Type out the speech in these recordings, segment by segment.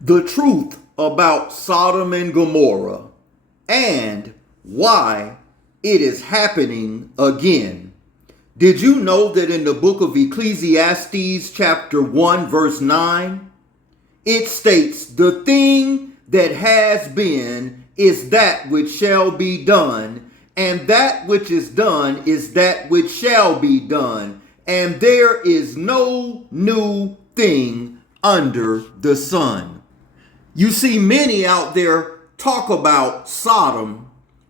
The truth about Sodom and Gomorrah and why it is happening again. Did you know that in the book of Ecclesiastes chapter 1 verse 9, it states, "The thing that has been is that which shall be done, and that which is done is that which shall be done, and there is no new thing under the sun." You see, many out there talk about Sodom,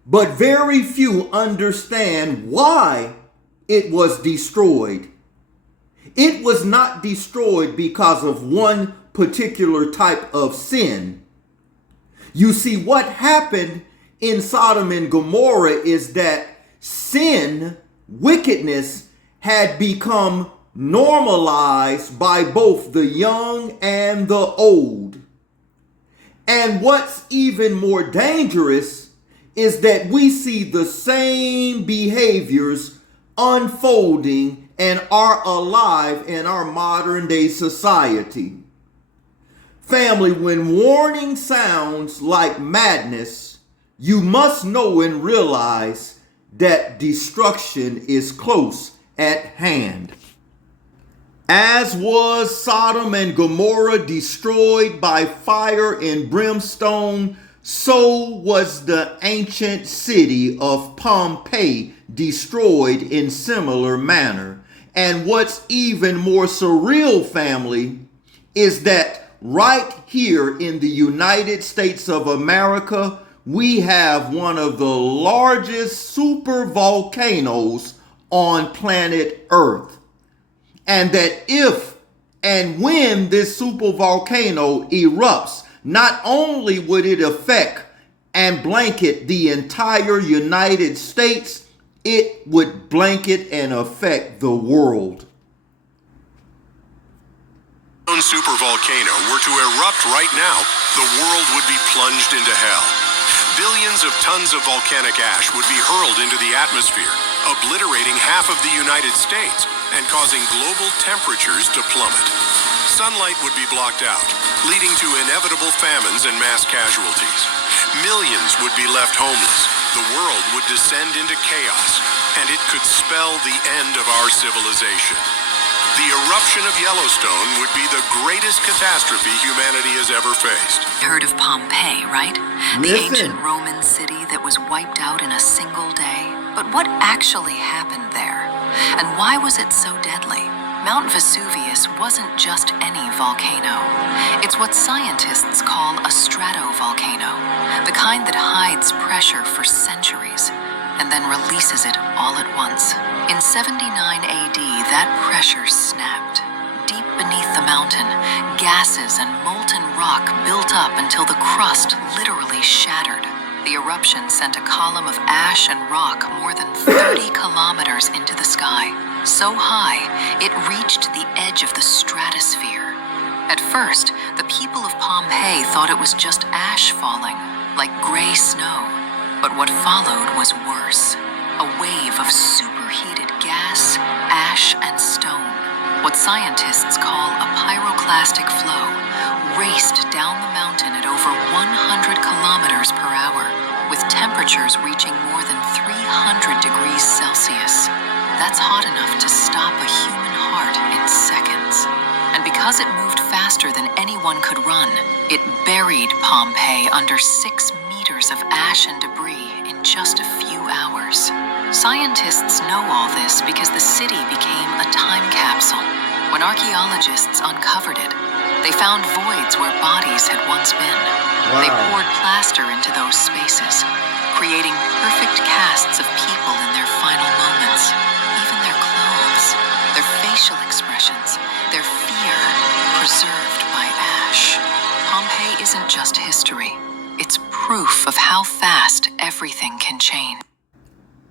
but very few understand why it was destroyed. It was not destroyed because of one particular type of sin. You see, what happened in Sodom and Gomorrah is that sin, wickedness, had become normalized by both the young and the old. And what's even more dangerous is that we see the same behaviors unfolding and are alive in our modern day society. Family, when warning sounds like madness, you must know and realize that destruction is close at hand. As was Sodom and Gomorrah destroyed by fire and brimstone, so was the ancient city of Pompeii destroyed in similar manner. And what's even more surreal, family, is that right here in the United States of America, we have one of the largest super volcanoes on planet Earth. And that if and when this super volcano erupts, not only would it affect and blanket the entire United States, it would blanket and affect the world. Supervolcano were to erupt right now, the world would be plunged into hell. Billions of tons of volcanic ash would be hurled into the atmosphere, obliterating half of the United States and causing global temperatures to plummet. Sunlight would be blocked out, leading to inevitable famines and mass casualties. Millions would be left homeless. The world would descend into chaos, and it could spell the end of our civilization. The eruption of Yellowstone would be the greatest catastrophe humanity has ever faced. Heard of Pompeii, right? The Listen. ancient Roman city that was wiped out in a single day. But what actually happened there? And why was it so deadly? Mount Vesuvius wasn't just any volcano. It's what scientists call a stratovolcano, the kind that hides pressure for centuries and then releases it all at once. In 79 AD, that pressure snapped. Deep beneath the mountain, gases and molten rock built up until the crust literally shattered. The eruption sent a column of ash and rock more than 30 kilometers into the sky. So high, it reached the edge of the stratosphere. At first, the people of Pompeii thought it was just ash falling, like gray snow. But what followed was worse. A wave of superheated gas, ash, and stone, what scientists call a pyroclastic flow, raced down the mountain at over 100 kilometers per hour, with temperatures reaching more than 300 degrees Celsius. That's hot enough to stop a human heart in seconds. And because it moved faster than anyone could run, it buried Pompeii under 6 meters of ash and debris in just a few hours. Scientists know all this because the city became a time capsule. When archaeologists uncovered it, they found voids where bodies had once been. Wow. They poured plaster into those spaces, creating perfect casts of people in their final moments. Even their clothes, their facial expressions, their fear, preserved by ash. Pompeii isn't just history. It's proof of how fast everything can change.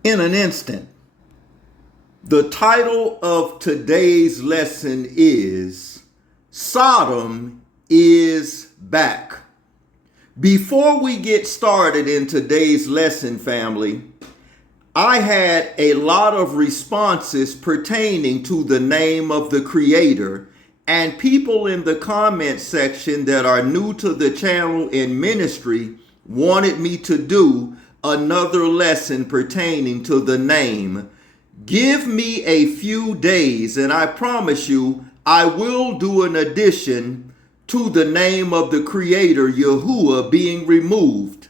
In an instant. The title of today's lesson is Sodom is Back. Before we get started in today's lesson, family, I had a lot of responses pertaining to the name of the Creator And people in the comment section that are new to the channel and ministry wanted me to do another lesson pertaining to the name. Give me a few days and I promise you I will do an addition to the name of the Creator, Yahuwah, being removed.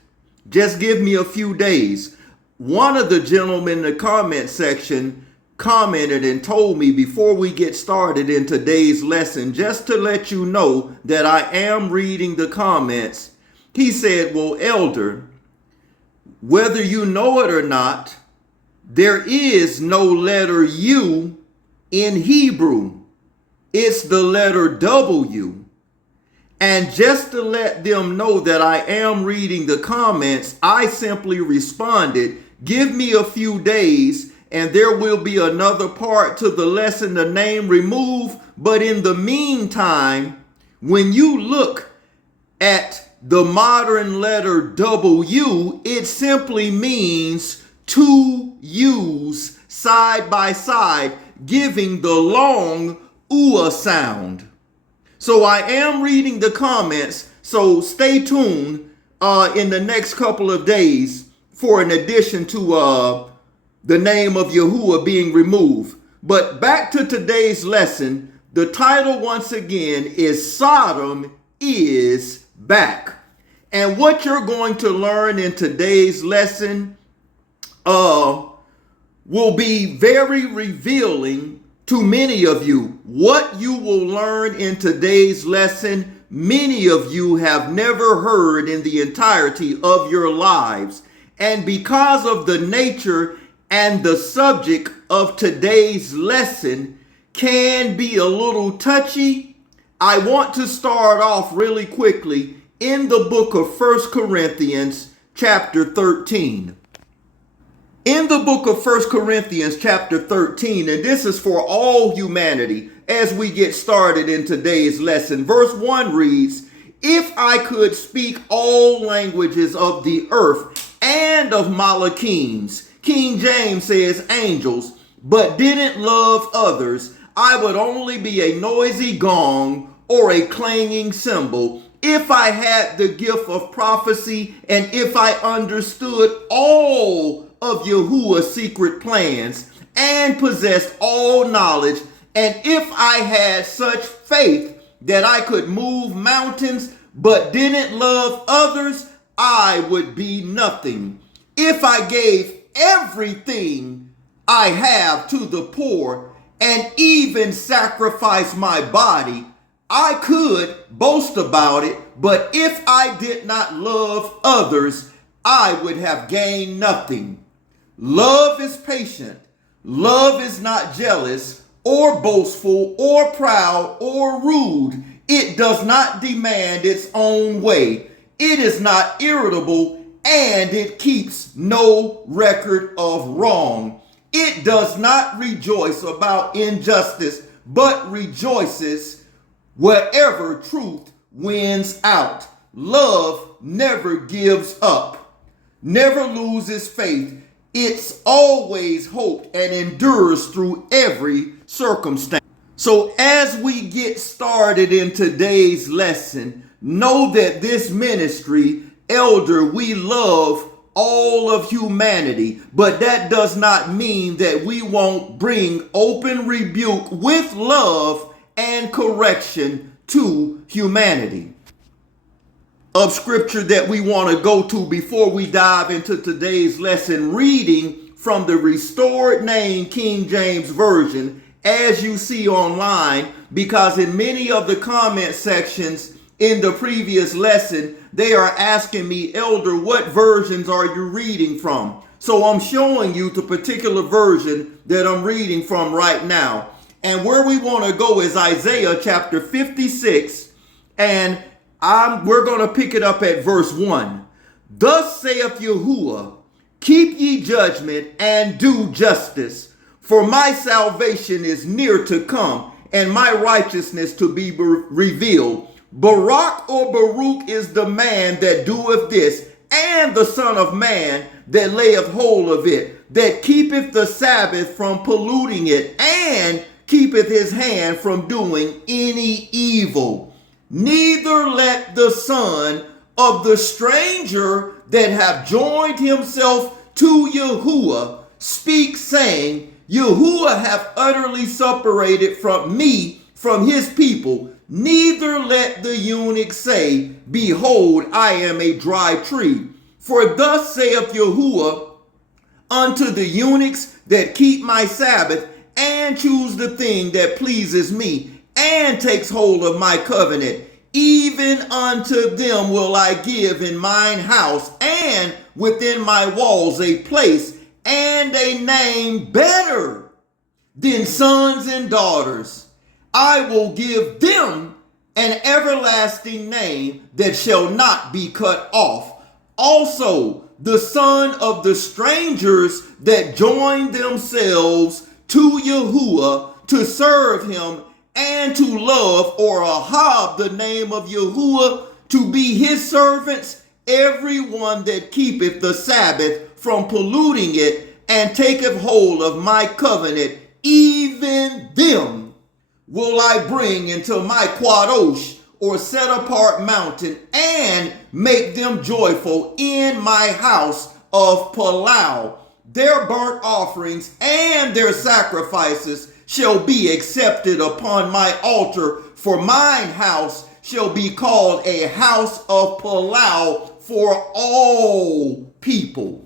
Just give me a few days. One of the gentlemen in the comment section commented and told me before we get started in today's lesson, just to let you know that I am reading the comments. He said, well, Elder, whether you know it or not, there is no letter U in Hebrew. It's the letter W. And just to let them know that I am reading the comments, I simply responded, give me a few days and there will be another part to the lesson, the name remove. But in the meantime, when you look at the modern letter W, it simply means two U's side by side, giving the long UA sound. So I am reading the comments, so stay tuned in the next couple of days for an addition to the name of Yahuwah being removed. But back to today's lesson, the title once again is Sodom Is Back. And what you're going to learn in today's lesson will be very revealing to many of you. What you will learn in today's lesson, many of you have never heard in the entirety of your lives. And because of the nature and the subject of today's lesson can be a little touchy, I want to start off really quickly in the book of 1 Corinthians chapter 13. In the book of 1 Corinthians chapter 13, and this is for all humanity as we get started in today's lesson. Verse 1 reads, if I could speak all languages of the earth and of Malachims, King James says angels, but didn't love others, I would only be a noisy gong or a clanging cymbal. If I had the gift of prophecy and if I understood all of Yahuwah's secret plans and possessed all knowledge, and if I had such faith that I could move mountains but didn't love others, I would be nothing. If I gave everything I have to the poor and even sacrifice my body, I could boast about it, but if I did not love others, I would have gained nothing. Love is patient. Love is not jealous or boastful or proud or rude. It does not demand its own way. It is not irritable, and it keeps no record of wrong. It does not rejoice about injustice, but rejoices wherever truth wins out. Love never gives up, never loses faith. It's always hoped and endures through every circumstance. So as we get started in today's lesson, know that this ministry, Elder, we love all of humanity, but that does not mean that we won't bring open rebuke with love and correction to humanity. Of scripture that we want to go to before we dive into today's lesson, reading from the Restored Name King James Version, as you see online, because in many of the comment sections in the previous lesson, they are asking me, Elder, what versions are you reading from? So I'm showing you the particular version that I'm reading from right now. And where we want to go is Isaiah chapter 56, and we're going to pick it up at verse 1. Thus saith Yahuwah, keep ye judgment and do justice, for my salvation is near to come, and my righteousness to be revealed. Barak or Baruch is the man that doeth this, and the Son of Man that layeth hold of it, that keepeth the Sabbath from polluting it, and keepeth his hand from doing any evil. Neither let the son of the stranger that have joined himself to Yahuwah speak, saying, Yahuwah hath utterly separated from me from his people. Neither let the eunuch say, Behold, I am a dry tree. For thus saith Yahuwah unto the eunuchs that keep my Sabbath, and choose the thing that pleases me, and takes hold of my covenant, even unto them will I give in mine house and within my walls a place and a name better than sons and daughters. I will give them an everlasting name that shall not be cut off. Also, the son of the strangers that join themselves to Yahuwah to serve him and to love or ahab the name of Yahuwah to be his servants, everyone that keepeth the Sabbath from polluting it and taketh hold of my covenant, even them will I bring into my Quadosh, or set apart mountain, and make them joyful in my house of Palau. Their burnt offerings and their sacrifices shall be accepted upon my altar, for mine house shall be called a house of Palau for all people.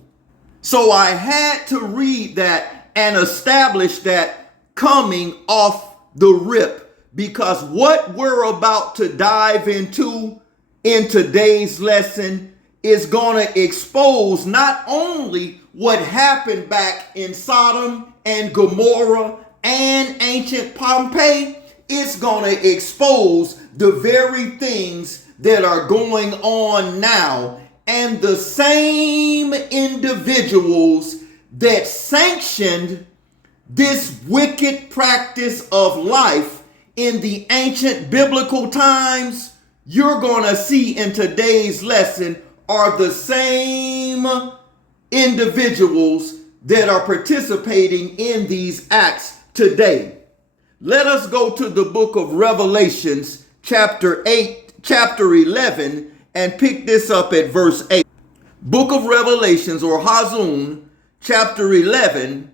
So I had to read that and establish that coming off the rip, because what we're about to dive into in today's lesson is going to expose not only what happened back in Sodom and Gomorrah and ancient Pompeii, it's going to expose the very things that are going on now, and the same individuals that sanctioned this wicked practice of life in the ancient biblical times, you're going to see in today's lesson are the same individuals that are participating in these acts today. Let us go to the book of Revelations, chapter 11, and pick this up at verse 8. Book of Revelations, or Hazun, chapter 11,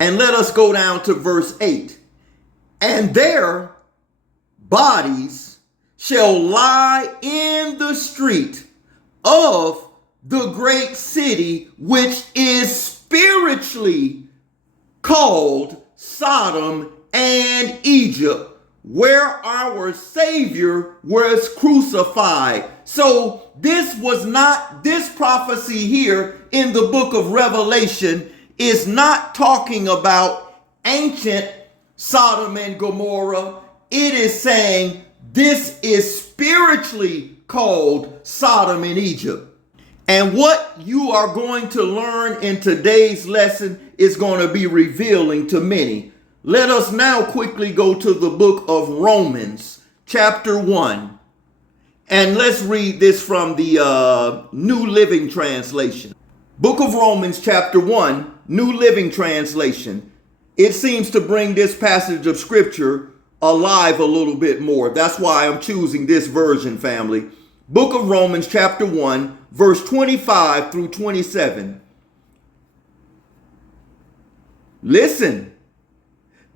and let us go down to verse 8. And their bodies shall lie in the street of the great city, which is spiritually called Sodom and Egypt, where our Savior was crucified. So this prophecy here in the book of Revelation is not talking about ancient Sodom and Gomorrah. It is saying this is spiritually called Sodom and Egypt. And what you are going to learn in today's lesson is going to be revealing to many. Let us now quickly go to the book of Romans, chapter 1. And let's read this from the New Living Translation. Book of Romans, chapter 1, New Living Translation. It seems to bring this passage of scripture alive a little bit more. That's why I'm choosing this version, family. Book of Romans, chapter 1, verse 25 through 27. Listen,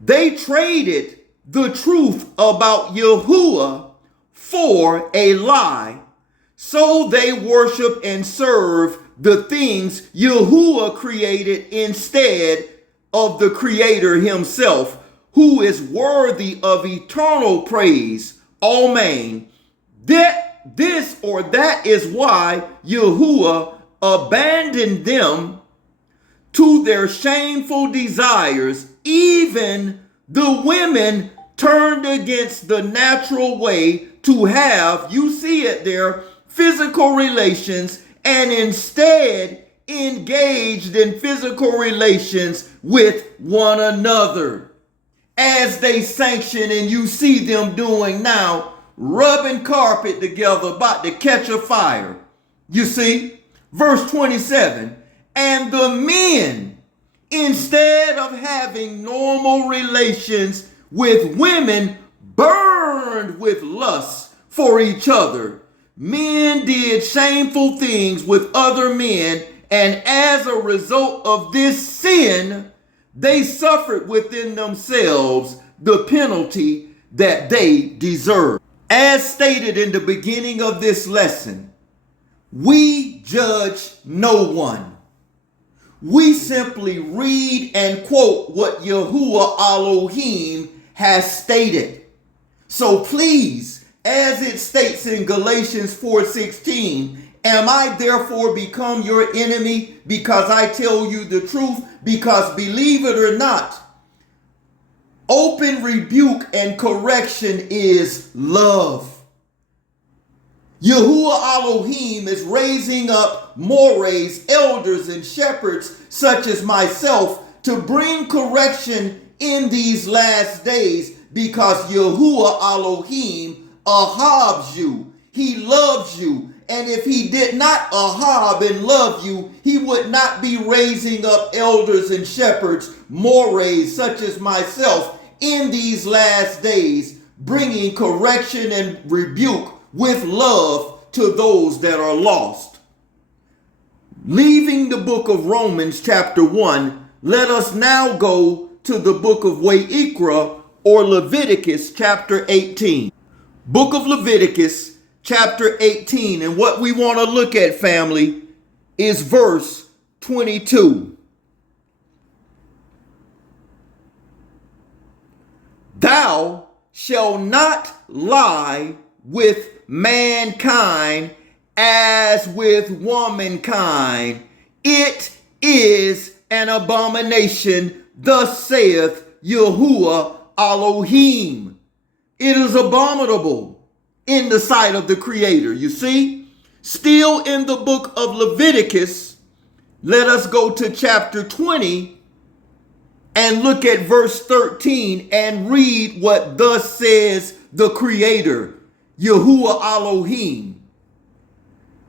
they traded the truth about Yahuwah for a lie, so they worship and serve the things Yahuwah created instead of the Creator himself, who is worthy of eternal praise. Amen. That is why Yahuwah abandoned them to their shameful desires. Even the women turned against the natural way to have, you see it there, physical relations, and instead engaged in physical relations with one another, as they sanction, and you see them doing now, rubbing carpet together, about to catch a fire. You see, verse 27, and the men Instead of having normal relations with women burned with lust for each other, men did shameful things with other men, and as a result of this sin, they suffered within themselves the penalty that they deserve. As stated in the beginning of this lesson, we judge no one. We simply read and quote what Yahuwah Elohim has stated. So please, as it states in Galatians 4:16, am I therefore become your enemy because I tell you the truth? Because believe it or not, open rebuke and correction is love. Yahuwah Elohim is raising up mores, elders, and shepherds such as myself to bring correction in these last days because Yahuwah Elohim ahabs you. He loves you. And if he did not ahab and love you, he would not be raising up elders and shepherds, mores such as myself in these last days, bringing correction and rebuke with love to those that are lost. Leaving the book of Romans chapter 1, let us now go to the book of Wayikra or Leviticus chapter 18. Book of Leviticus chapter 18, and what we want to look at, family, is verse 22. Thou shalt not lie with mankind as with womankind. It is an abomination, thus saith Yahuwah Elohim. It is abominable in the sight of the Creator. You see, still in the book of Leviticus, let us go to chapter 20 and look at verse 13 and read what thus says the Creator, Yahuwah Elohim.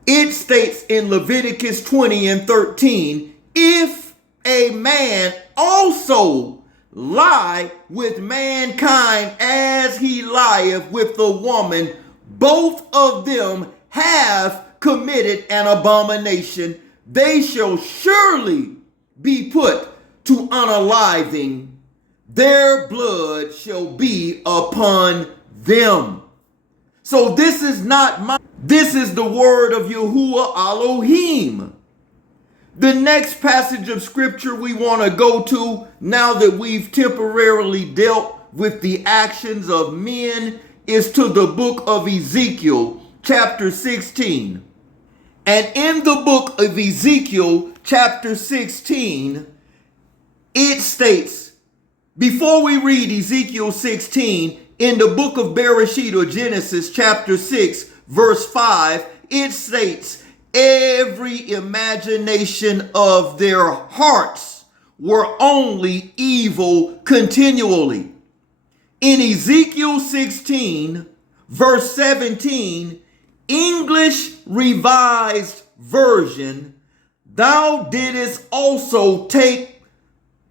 It states in Leviticus 20 and 13, if a man also lie with mankind as he lieth with the woman, both of them have committed an abomination. They shall surely be put to unaliving. Their blood shall be upon them. So this is the word of Yahuwah Elohim. The next passage of scripture we want to go to, now that we've temporarily dealt with the actions of men, is to the book of Ezekiel chapter 16. And in the book of Ezekiel chapter 16, it states, before we read Ezekiel 16, in the book of Bereshit or Genesis chapter 6 verse 5, it states, every imagination of their hearts were only evil continually. In Ezekiel 16 verse 17, English Revised Version, thou didst also take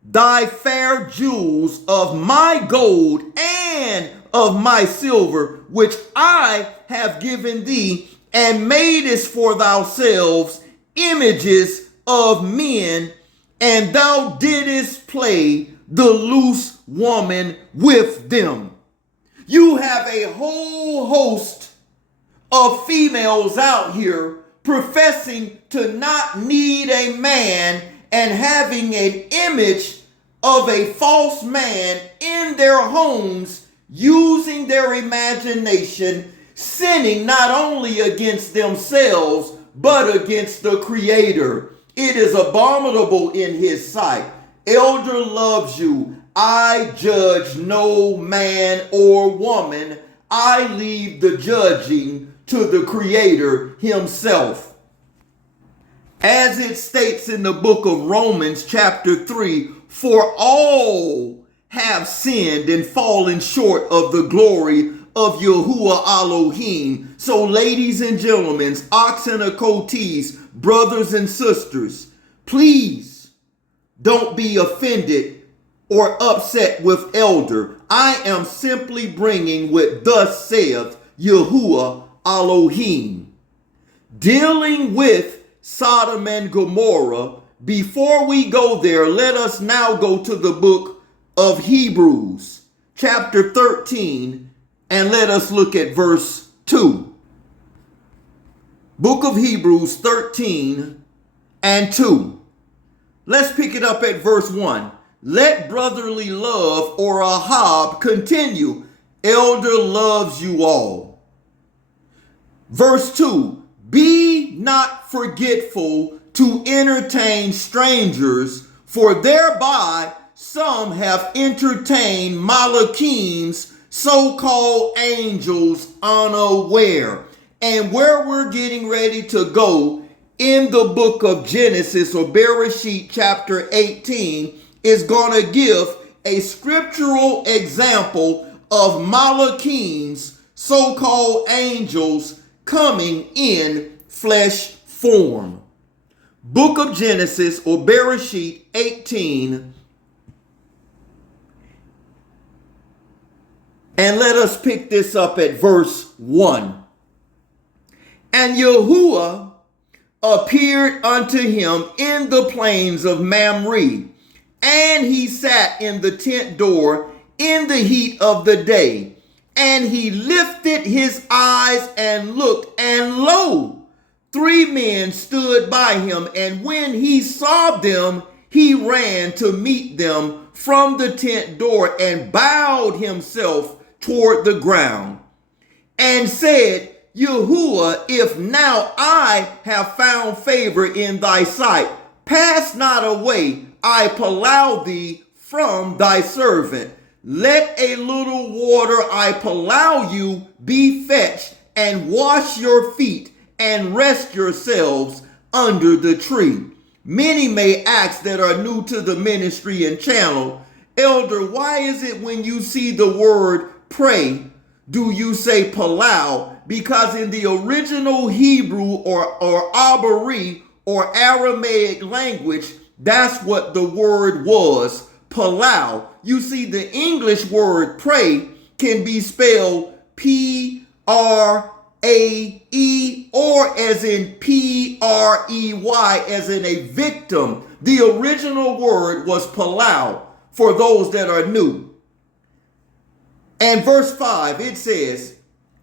thy fair jewels of my gold and of my silver, which I have given thee, and madest for thyself images of men, and thou didst play the loose woman with them. You have a whole host of females out here professing to not need a man and having an image of a false man in their homes, using their imagination, sinning not only against themselves, but against the Creator. It is abominable in His sight. Elder loves you. I judge no man or woman. I leave the judging to the Creator Himself. As it states in the book of Romans chapter 3, for all have sinned and fallen short of the glory of Yahuwah Elohim. So ladies and gentlemen, oxen and coatees, brothers and sisters, please Don't be offended or upset with elder. I am simply bringing what thus saith Yahuwah Elohim. Dealing with Sodom and Gomorrah, before we go there, let us now go to the book of Hebrews, chapter 13, and let us look at verse 2. Book of Hebrews 13 and 2. Let's pick it up at verse 1. Let brotherly love or ahab continue. Elder loves you all. Verse 2. Be not forgetful to entertain strangers, for thereby some have entertained Malachim's so-called angels unaware. And where we're getting ready to go in the book of Genesis or Bereshit chapter 18 is going to give a scriptural example of Malachim's so-called angels coming in flesh form. Book of Genesis or Bereshit 18. And let us pick this up at verse 1. And Yahuwah appeared unto him in the plains of Mamre, and he sat in the tent door in the heat of the day. And he lifted his eyes and looked, and lo, 3 men stood by him. And when he saw them, he ran to meet them from the tent door and bowed himself toward the ground and said, Yahuwah, if now I have found favor in thy sight, pass not away, I palau thee from thy servant. Let a little water, I palau you, be fetched, and wash your feet, and rest yourselves under the tree. Many may ask that are new to the ministry and channel, Elder, why is it when you see the word pray, do you say palau? Because in the original Hebrew or Abari or Aramaic language, that's what the word was, palau. You see, the English word pray can be spelled P-R-A-E or as in P-R-E-Y as in a victim. The original word was palau for those that are new. And verse 5, it says,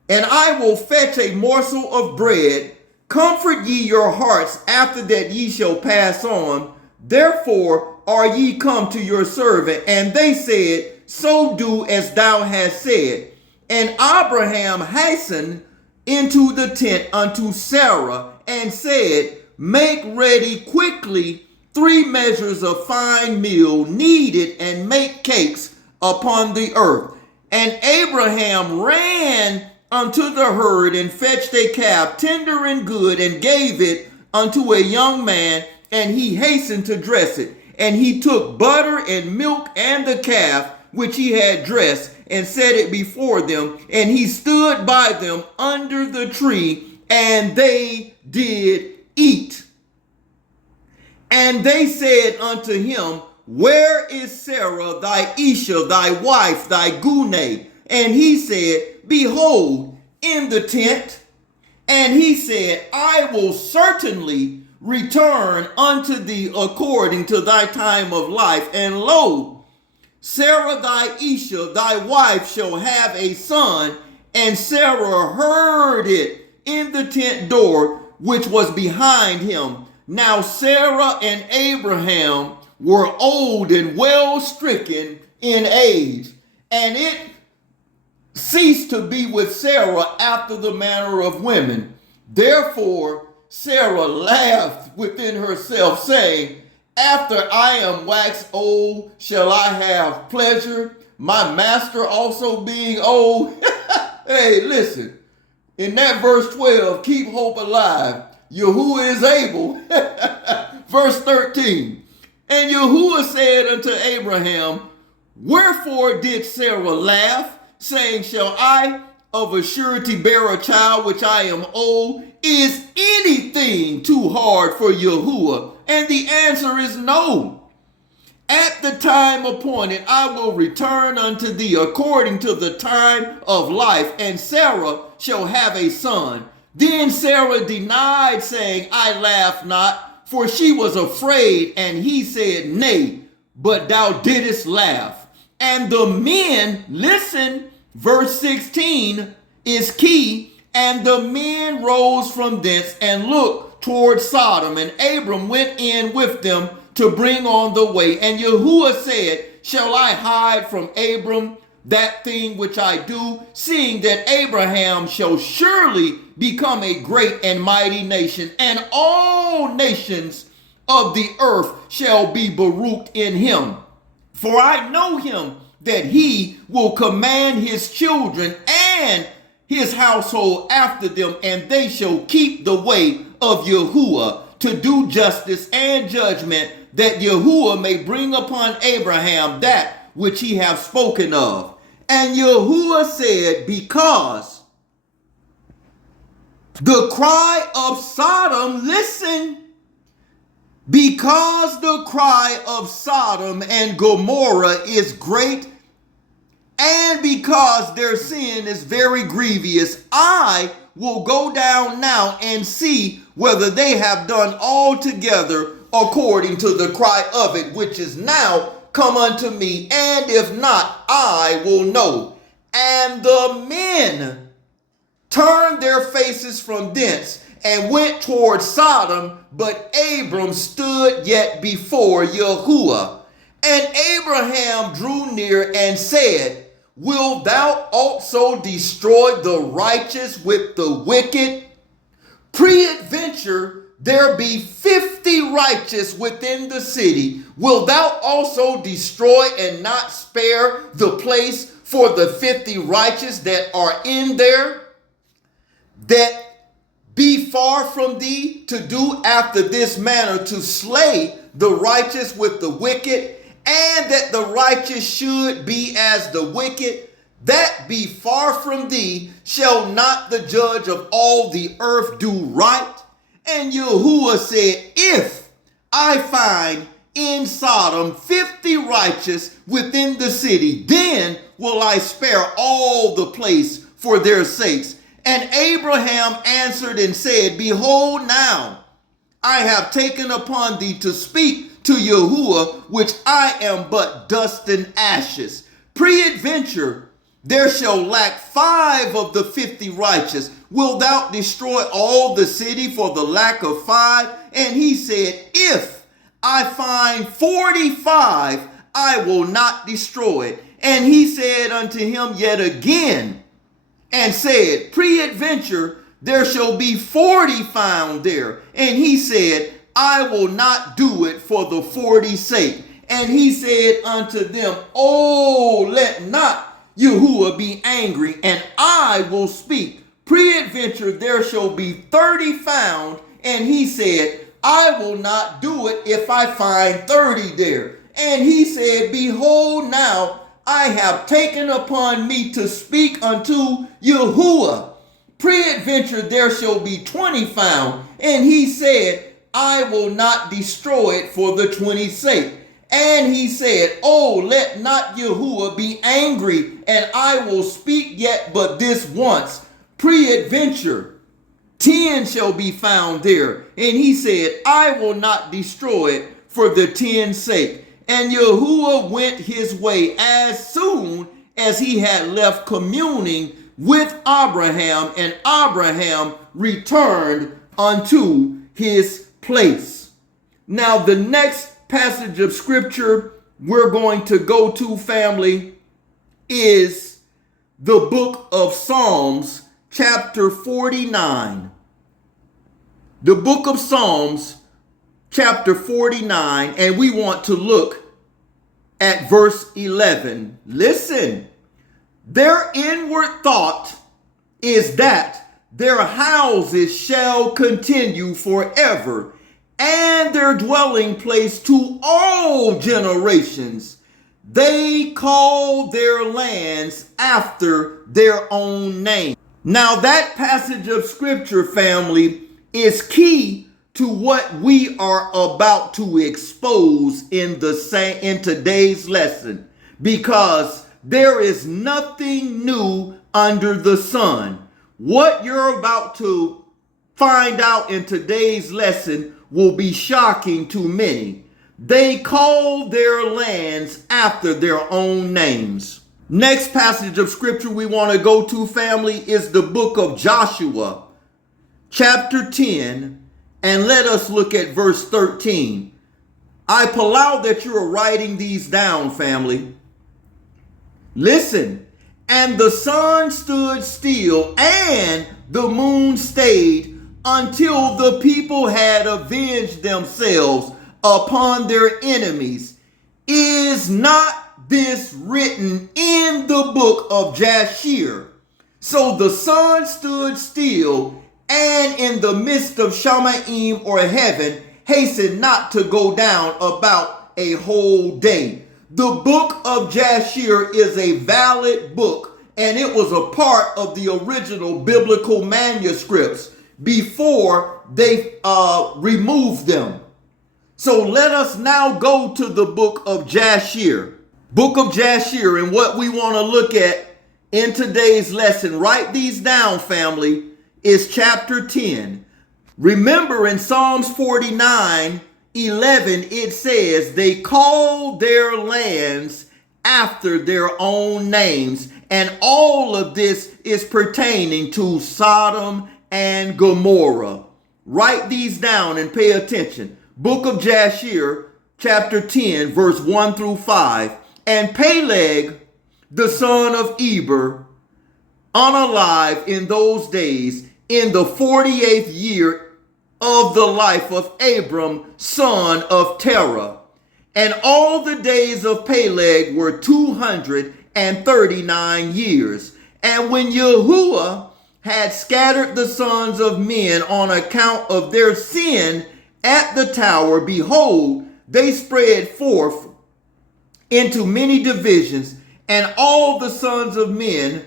and I will fetch a morsel of bread, comfort ye your hearts, after that ye shall pass on. Therefore are ye come to your servant. And they said, so do as thou hast said. And Abraham hastened into the tent unto Sarah and said, make ready quickly 3 measures of fine meal, knead it, and make cakes upon the earth. And Abraham ran unto the herd and fetched a calf, tender and good, and gave it unto a young man, and he hastened to dress it. And he took butter and milk and the calf which he had dressed, and set it before them. And he stood by them under the tree, and they did eat. And they said unto him, where is Sarah thy Isha, thy wife, thy Gune? And he said, behold, in the tent. And he said, I will certainly return unto thee according to thy time of life. And lo, Sarah thy Isha, thy wife, shall have a son. And Sarah heard it in the tent door, which was behind him. Now Sarah and Abraham were old and well stricken in age, and it ceased to be with Sarah after the manner of women. Therefore Sarah laughed within herself, saying, after I am waxed old, shall I have pleasure, my master also being old? Hey, listen, in that verse 12, keep hope alive. Yahuwah is able. Verse 13, and Yahuwah said unto Abraham, wherefore did Sarah laugh, saying, shall I of a surety bear a child which I am old? Is anything too hard for Yahuwah? And the answer is no. At the time appointed, I will return unto thee according to the time of life, and Sarah shall have a son. Then Sarah denied, saying, I laugh not, for she was afraid. And he said, Nay, but thou didst laugh. And the men, listen, verse 16 is key. And the men rose from thence and looked toward Sodom, and Abram went in with them to bring on the way. And Yahuwah said, Shall I hide from Abram that thing which I do, seeing that Abraham shall surely become a great and mighty nation, and all nations of the earth shall be baruched in him. For I know him that he will command his children and his household after them, and they shall keep the way of Yahuwah to do justice and judgment, that Yahuwah may bring upon Abraham that which he hath spoken of. And Yahuwah said, Because the cry of Sodom, listen, because the cry of Sodom and Gomorrah is great, and because their sin is very grievous, I will go down now and see whether they have done altogether according to the cry of it, which is now come unto me, and if not, I will know. And the men turned their faces from thence and went toward Sodom, but Abram stood yet before Yahuwah. And Abraham drew near and said, Wilt thou also destroy the righteous with the wicked? Peradventure there be 50 righteous within the city. Wilt thou also destroy and not spare the place for the 50 righteous that are in there, that be far from thee, to do after this manner, to slay the righteous with the wicked, and that the righteous should be as the wicked? That be far from thee, shall not the judge of all the earth do right? And Yahuwah said, If I find in Sodom 50 righteous within the city, then will I spare all the place for their sakes. And Abraham answered and said, Behold, now I have taken upon thee to speak to Yahuwah, which I am but dust and ashes. Peradventure there shall lack 5 of the 50 righteous. Wilt thou destroy all the city for the lack of 5? And he said, If I find 45, I will not destroy it. And he said unto him yet again, and said, Peradventure there shall be 40 found there. And he said, I will not do it for the 40's sake. And he said unto them, Oh, let not Yahuwah be angry, and I will speak. Peradventure there shall be 30 found. And he said, I will not do it if I find 30 there. And he said, Behold, now I have taken upon me to speak unto Yahuwah. Peradventure there shall be 20 found. And he said, I will not destroy it for the 20's sake. And he said, Oh, let not Yahuwah be angry, and I will speak yet but this once. Peradventure 10 shall be found there. And he said, I will not destroy it for the 10's sake. And Yahuwah went his way as soon as he had left communing with Abraham, and Abraham returned unto his place. Now the next passage of scripture we're going to go to, family, is the book of Psalms, chapter 49. The book of Psalms, chapter 49, and we want to look at verse 11. Listen, their inward thought is that their houses shall continue forever, and their dwelling place to all generations. They call their lands after their own name. Now that passage of scripture, family, is key to what we are about to expose in today's lesson, because there is nothing new under the sun. What you're about to find out in today's lesson will be shocking to many. They call their lands after their own names. Next passage of scripture we want to go to, family, is the book of Joshua, chapter 10, and let us look at verse 13. I allow that you are writing these down, family. Listen. And the sun stood still and the moon stayed until the people had avenged themselves upon their enemies. Is not this written in the book of Jasher? So the sun stood still, and in the midst of Shamaim, or heaven, hastened not to go down about a whole day. The book of Jasher is a valid book, and it was a part of the original biblical manuscripts before they removed them. So let us now go to the book of Jasher. Book of Jasher, and what we want to look at in today's lesson, write these down, family, is chapter 10. Remember, in Psalms 49:11, it says, they call their lands after their own names. And all of this is pertaining to Sodom and Gomorrah. Write these down and pay attention. Book of Jasher, chapter 10, verse 1 through 5. And Peleg, the son of Eber, unalive in those days, in the 48th year of the life of Abram, son of Terah. And all the days of Peleg were 239 years. And when Yahuwah had scattered the sons of men on account of their sin at the tower, behold, they spread forth into many divisions, and all the sons of men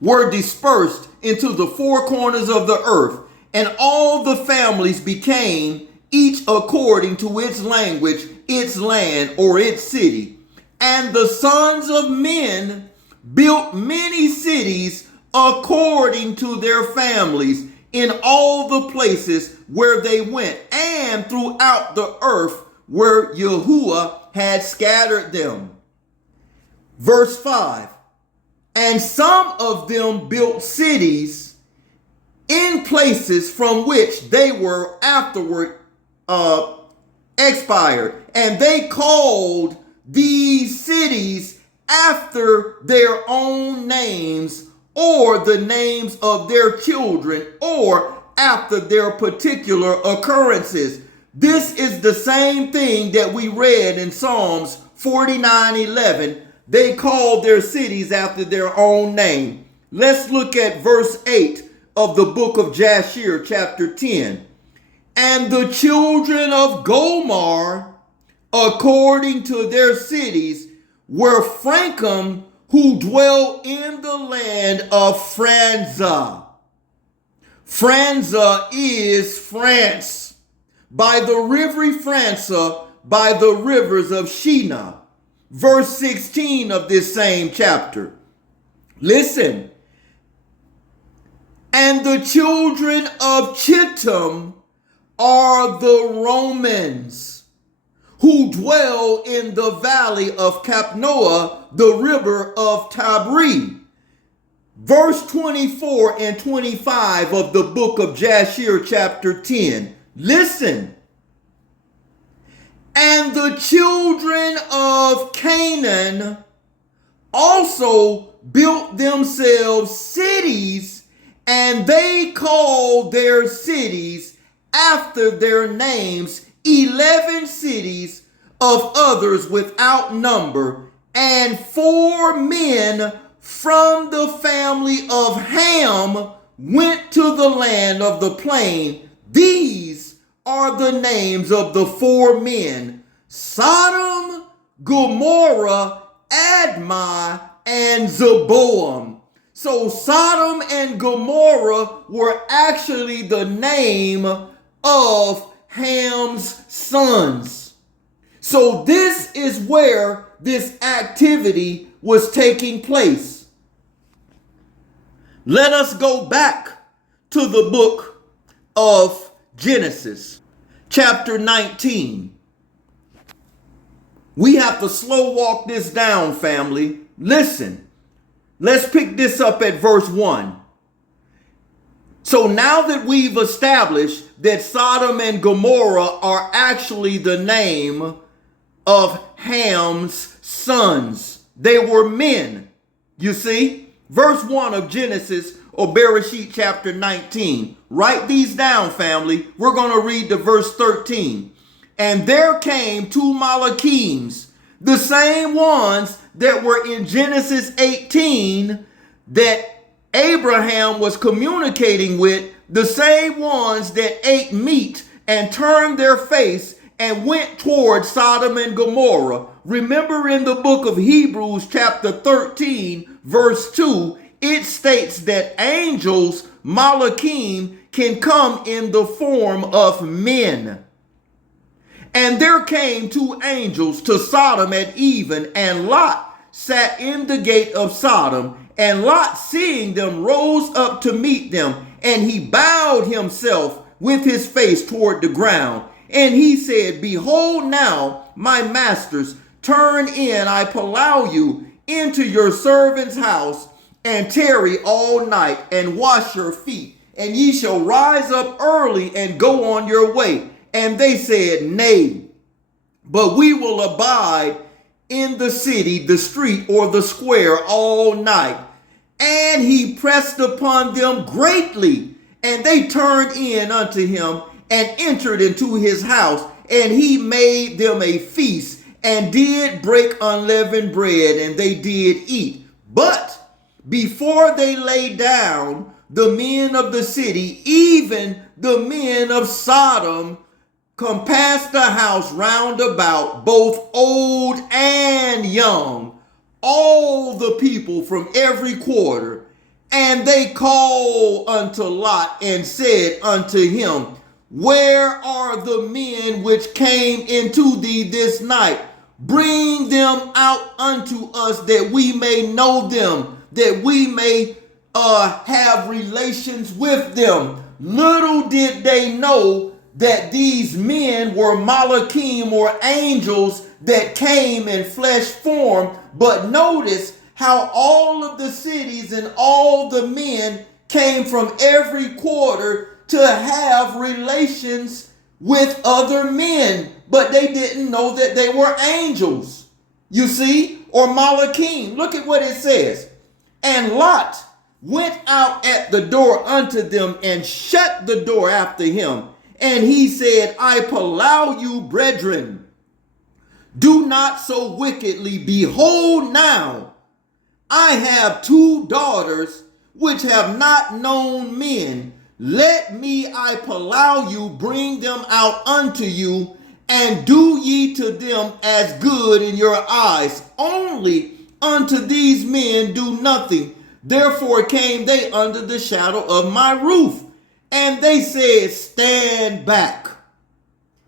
were dispersed into the four corners of the earth, and all the families became each according to its language, its land, or its city. And the sons of men built many cities according to their families in all the places where they went, and throughout the earth where Yahuwah had scattered them. Verse 5. And some of them built cities in places from which they were afterward expired, and they called these cities after their own names, or the names of their children, or after their particular occurrences. This is the same thing that we read in Psalms 49:11. They called their cities after their own name. Let's look at verse 8 of the book of Jasher, chapter 10. And the children of Gomer, according to their cities, were Frankum, who dwell in the land of Franza. Franza is France, by the river Franza, by the rivers of Shinar. Verse 16 of this same chapter. Listen. And the children of Chittim are the Romans, who dwell in the valley of Capnoa, the river of Tabri. Verse 24 and 25 of the book of Jasher, chapter 10. Listen. And the children of Canaan also built themselves cities, and they called their cities after their names, 11 cities of others without number, and 4 men from the family of Ham went to the land of the plain. These are the names of the 4 men: Sodom, Gomorrah, Admah, and Zeboam. So Sodom and Gomorrah were actually the name of Ham's sons. So this is where this activity was taking place. Let us go back to the book of Genesis, chapter 19. We have to slow walk this down, family. Listen, let's pick this up at verse 1. So now that we've established that Sodom and Gomorrah are actually the name of Ham's sons, they were men, you see? Verse 1 of Genesis or Bereshit chapter 19. Write these down, family. We're going to read to verse 13. And there came two Malachims, the same ones that were in Genesis 18 that Abraham was communicating with, the same ones that ate meat and turned their face and went towards Sodom and Gomorrah. Remember in the book of Hebrews chapter 13 verse 2, it states that angels, Malachim, can come in the form of men. And there came two angels to Sodom at even, and Lot sat in the gate of Sodom. And Lot, seeing them, rose up to meet them, and he bowed himself with his face toward the ground. And he said, Behold now, my masters, turn in, I allow you, into your servant's house, and tarry all night, and wash your feet, and ye shall rise up early and go on your way. And they said, Nay, but we will abide in the city, the street, or the square all night. And he pressed upon them greatly, and they turned in unto him, and entered into his house, and he made them a feast, and did break unleavened bread, and they did eat. But before they lay down, the men of the city, even the men of Sodom, compassed the house round about, both old and young, all the people from every quarter. And they called unto Lot and said unto him, Where are the men which came into thee this night? Bring them out unto us, that we may know them, that we may have relations with them. Little did they know that these men were Malachim, or angels that came in flesh form. But notice how all of the cities and all the men came from every quarter to have relations with other men, but they didn't know that they were angels, you see, or Malachim. Look at what it says. And Lot went out at the door unto them, and shut the door after him. And he said, I allow you, brethren, do not so wickedly. Behold now, I have two daughters which have not known men. Let me, I allow you, bring them out unto you, and do ye to them as good in your eyes. Only unto these men do nothing. Therefore came they under the shadow of my roof. And they said, Stand back.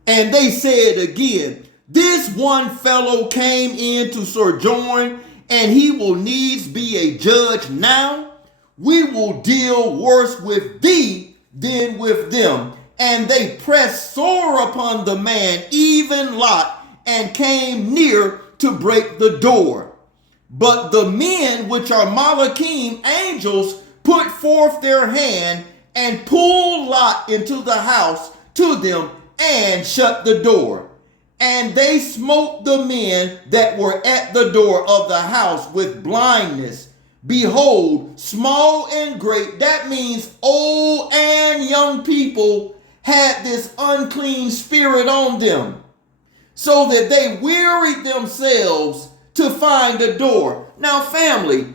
And they said again, This one fellow came in to sojourn, and he will needs be a judge now. We will deal worse with thee than with them. And they pressed sore upon the man, even Lot, and came near to break the door. But the men which are Malachim, angels, put forth their hand, and pulled Lot into the house to them, and shut the door. And they smote the men that were at the door of the house with blindness. Behold, small and great, that means old and young people, had this unclean spirit on them, so that they wearied themselves to find a door. Now, family,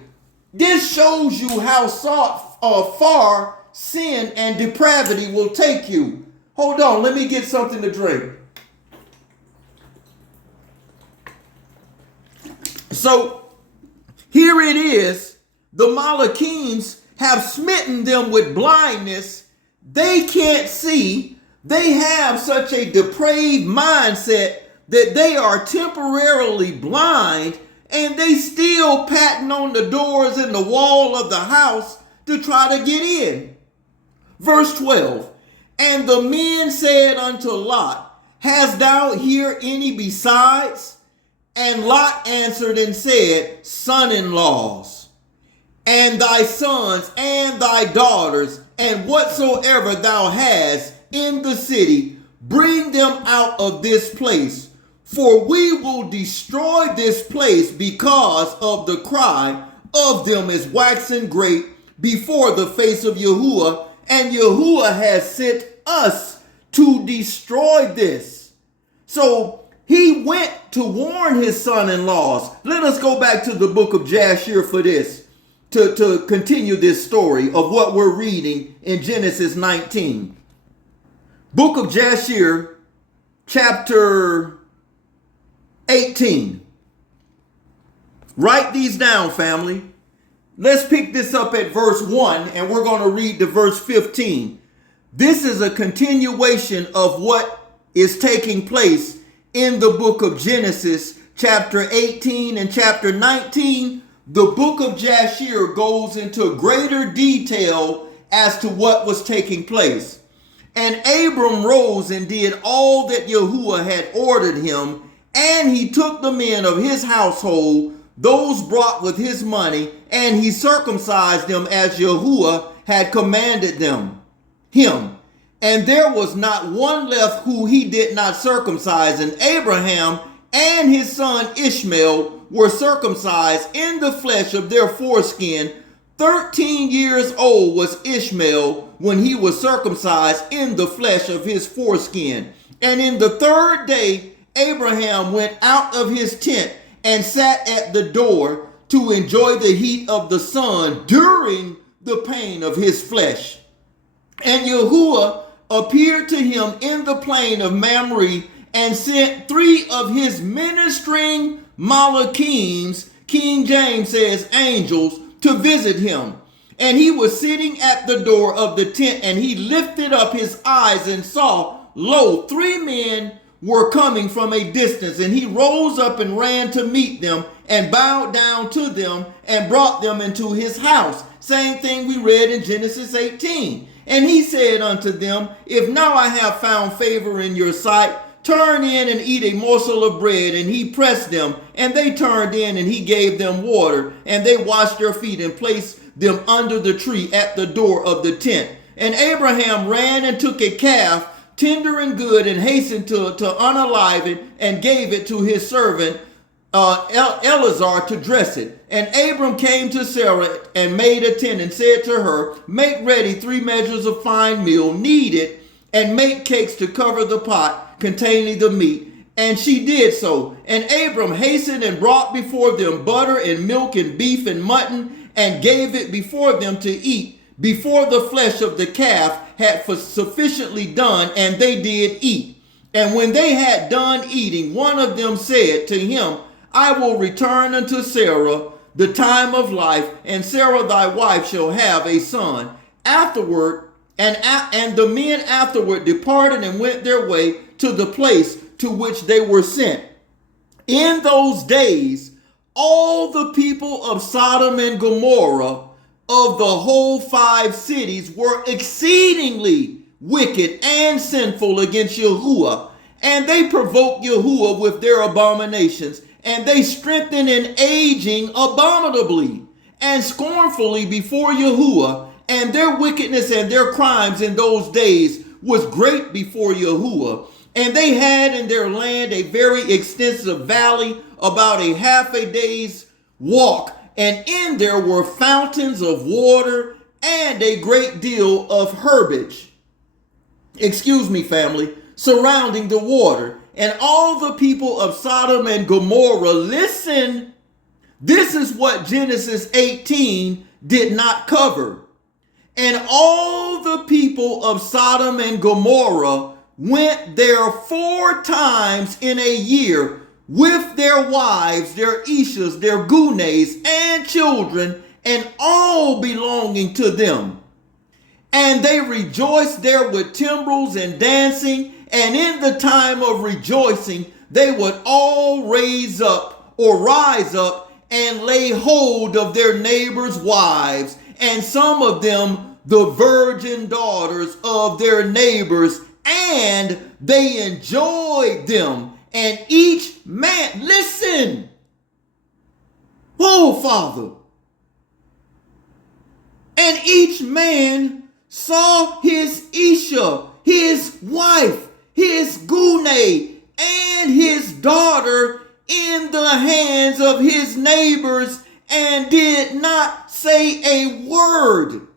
this shows you how far sin and depravity will take you. Hold on, let me get something to drink. So here it is. the Malachians have smitten them with blindness. They can't see. They have such a depraved mindset that they are temporarily blind, and they still patting on the doors and the wall of the house to try to get in. Verse 12, and the men said unto Lot, hast thou here any besides? And Lot answered and said, son-in-laws, and thy sons and thy daughters, and whatsoever thou hast in the city, bring them out of this place. For we will destroy this place because of the cry of them is waxing great before the face of Yahuwah, and Yahuwah has sent us to destroy this. So he went to warn his son-in-laws. Let us go back to the book of Jasher for this, to continue this story of what we're reading in Genesis 19. Book of Jasher, chapter 18. Write these down, family. Let's pick this up at verse 1, and we're going to read to verse 15. This is a continuation of what is taking place in the book of Genesis, chapter 18 and chapter 19. The book of Jasher goes into greater detail as to what was taking place. And Abram rose and did all that Yahuwah had ordered him, and he took the men of his household, those brought with his money, and he circumcised them as Yahuwah had commanded him. And there was not one left who he did not circumcise. And Abraham and his son Ishmael were circumcised in the flesh of their foreskin. 13 years old was Ishmael when he was circumcised in the flesh of his foreskin. And in the third day, Abraham went out of his tent and sat at the door to enjoy the heat of the sun during the pain of his flesh. And Yahuwah appeared to him in the plain of Mamre and sent 3 of his ministering Malachims, King James says angels, to visit him. And he was sitting at the door of the tent, and he lifted up his eyes and saw, lo, 3 men were coming from a distance. And he rose up and ran to meet them and bowed down to them and brought them into his house. Same thing we read in Genesis 18. And he said unto them, if now I have found favor in your sight, turn in and eat a morsel of bread. And he pressed them, and they turned in, and he gave them water, and they washed their feet and placed them under the tree at the door of the tent. And Abraham ran and took a calf, tender and good, and hastened to unalive it, and gave it to his servant Elazar to dress it. And Abram came to Sarah and made a tent and said to her, make ready 3 measures of fine meal, knead it, and make cakes to cover the pot containing the meat. And she did so. And Abram hastened and brought before them butter and milk and beef and mutton, and gave it before them to eat, before the flesh of the calf had sufficiently done, and they did eat. And when they had done eating, one of them said to him, I will return unto Sarah the time of life, and Sarah thy wife shall have a son. Afterward, and the men afterward departed and went their way to the place to which they were sent. In those days, all the people of Sodom and Gomorrah, of the whole 5 cities, were exceedingly wicked and sinful against Yahuwah, and they provoked Yahuwah with their abominations, and they strengthened in aging abominably and scornfully before Yahuwah, and their wickedness and their crimes in those days was great before Yahuwah. And they had in their land a very extensive valley, about a half a day's walk, and in there were fountains of water and a great deal of herbage. Family, surrounding the water. And all the people of Sodom and Gomorrah, listen, this is what Genesis 18 did not cover. And all the people of Sodom and Gomorrah went there 4 times in a year with their wives, their ishas, their gunes, and children, and all belonging to them. And they rejoiced there with timbrels and dancing, and in the time of rejoicing, they would all rise up and lay hold of their neighbors' wives, and some of them the virgin daughters of their neighbors, and they enjoyed them. And each man, listen, oh Father, and each man saw his Isha, his wife, his Gune, and his daughter in the hands of his neighbors, and did not say a word.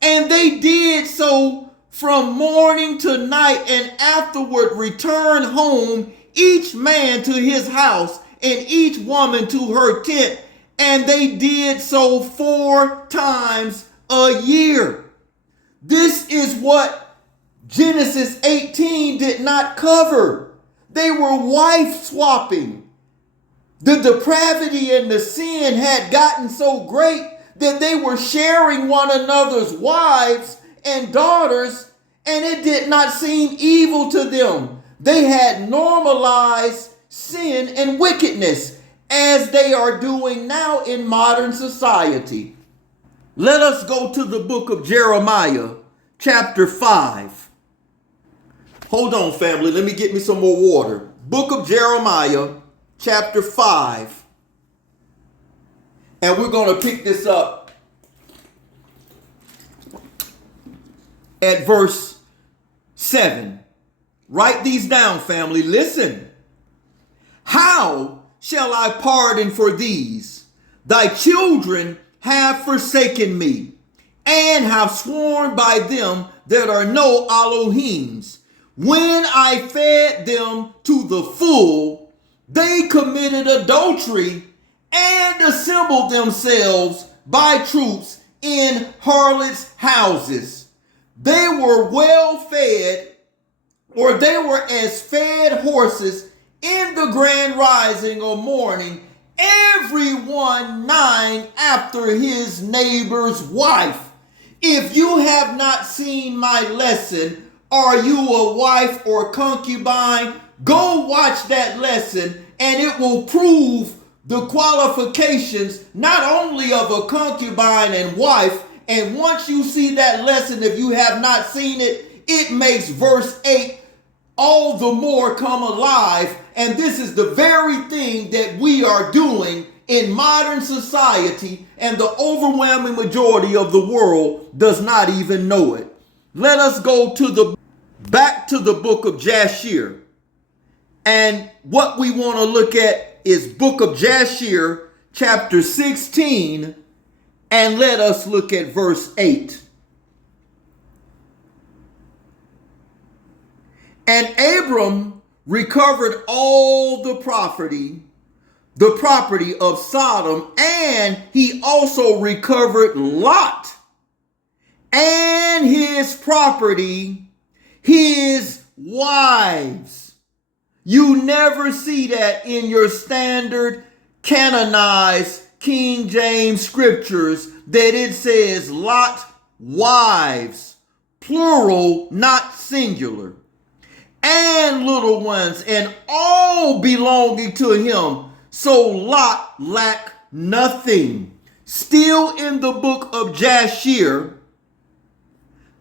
And they did so from morning to night, and afterward returned home, each man to his house, and each woman to her tent. And they did so 4 times a year. This is what Genesis 18 did not cover. They were wife swapping. The depravity and the sin had gotten so great that they were sharing one another's wives and daughters, and it did not seem evil to them. They had normalized sin and wickedness, as they are doing now in modern society. Let us go to the book of Jeremiah, chapter 5. Hold on, family. Let me get me some more water. Book of Jeremiah, chapter 5. And we're going to pick this up at verse 7. Write these down, family. Listen. How shall I pardon for these? Thy children have forsaken me, and have sworn by them that are no Elohims. When I fed them to the full, they committed adultery and assembled themselves by troops in harlots' houses. They were well fed, or they were as fed horses in the grand rising of morning, everyone gnawing after his neighbor's wife. If you have not seen my lesson, are you a wife or concubine? Go watch that lesson, and it will prove the qualifications not only of a concubine and wife. And once you see that lesson, if you have not seen it, it makes verse 8 all the more come alive. And this is the very thing that we are doing in modern society, and the overwhelming majority of the world does not even know it. Let us go back to the book of Jashir. And what we want to look at is book of Jashir, chapter 16, and let us look at verse 8. And Abram recovered all the property of Sodom, and he also recovered Lot and his property, his wives. You never see that in your standard canonized King James scriptures, that it says Lot wives, plural, not singular, and little ones, and all belonging to him. So Lot lacked nothing. Still in the book of Jashir,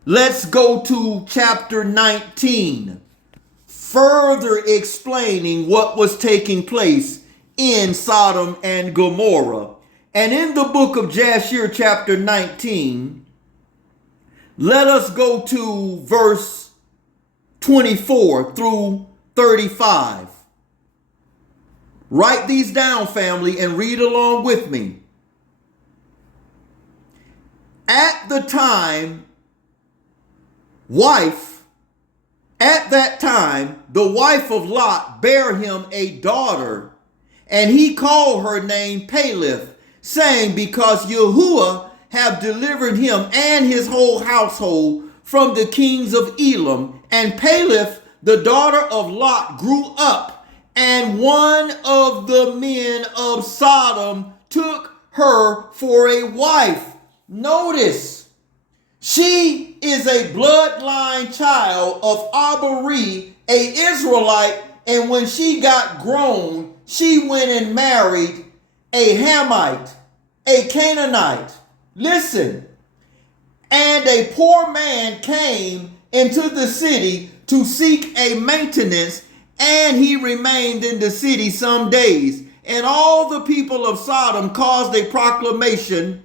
let's go to chapter 19, further explaining what was taking place in Sodom and Gomorrah. And in the book of Jashir, chapter 19, let us go to verse 24 through 35. Write these down, family, and read along with me. At that time, the wife of Lot bare him a daughter, and he called her name Peleth, saying, because Yahuwah have delivered him and his whole household from the kings of Elam. And Peleth, the daughter of Lot, grew up, and one of the men of Sodom took her for a wife. Notice, she is a bloodline child of Abari, a Israelite, and when she got grown, she went and married a Hamite, a Canaanite. Listen, and a poor man came into the city to seek a maintenance, and he remained in the city some days. And all the people of Sodom caused a proclamation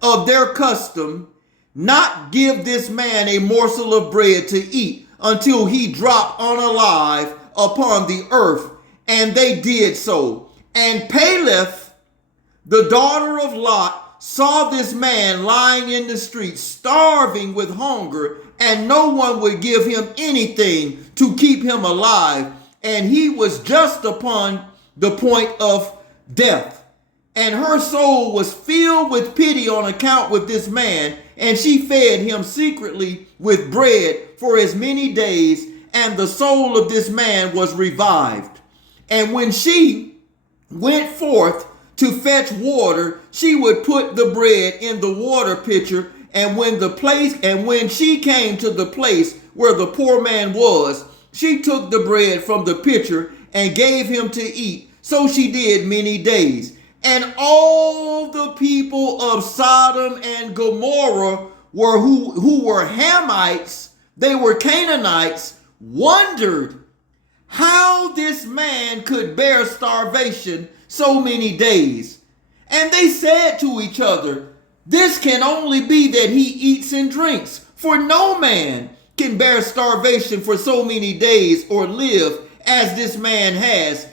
of their custom, not give this man a morsel of bread to eat until he drop unalive upon the earth. And they did so. And Peleth, the daughter of Lot, saw this man lying in the street, starving with hunger, and no one would give him anything to keep him alive. And he was just upon the point of death. And her soul was filled with pity on account with this man, and she fed him secretly with bread for as many days, and the soul of this man was revived. And when she went forth to fetch water, she would put the bread in the water pitcher, and when she came to the place where the poor man was, she took the bread from the pitcher and gave him to eat. So she did many days. And all the people of Sodom and Gomorrah who were Hamites, they were Canaanites, wondered how this man could bear starvation so many days. And they said to each other, this can only be that he eats and drinks, for no man can bear starvation for so many days or live as this man has,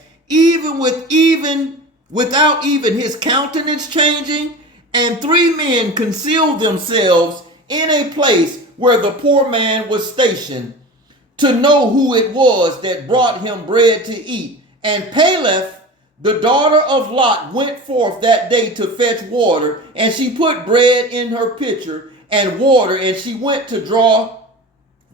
without even his countenance changing. And 3 men concealed themselves in a place where the poor man was stationed, to know who it was that brought him bread to eat. And Peleth, the daughter of Lot, went forth that day to fetch water, and she put bread in her pitcher and water, and she went to draw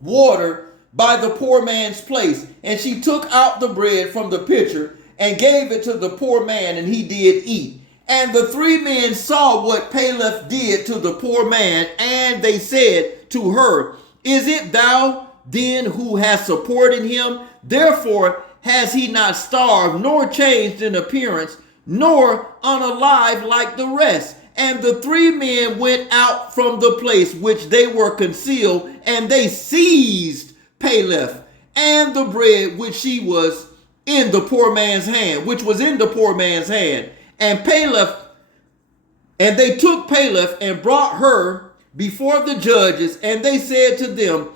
water by the poor man's place. And she took out the bread from the pitcher and gave it to the poor man, and he did eat. And the 3 men saw what Peleth did to the poor man, and they said to her, is it thou then who hast supported him? Therefore has he not starved, nor changed in appearance, nor unalive like the rest. And the 3 men went out from the place which they were concealed, and they seized Peleth and the bread which was in the poor man's hand, and they took Peleth and brought her before the judges, and they said to them,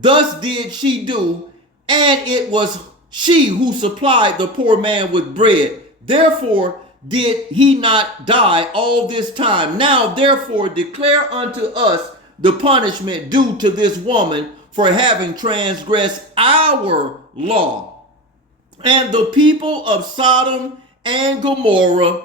thus did she do, and it was she who supplied the poor man with bread. Therefore did he not die all this time. Now therefore declare unto us the punishment due to this woman for having transgressed our law. And the people of Sodom and Gomorrah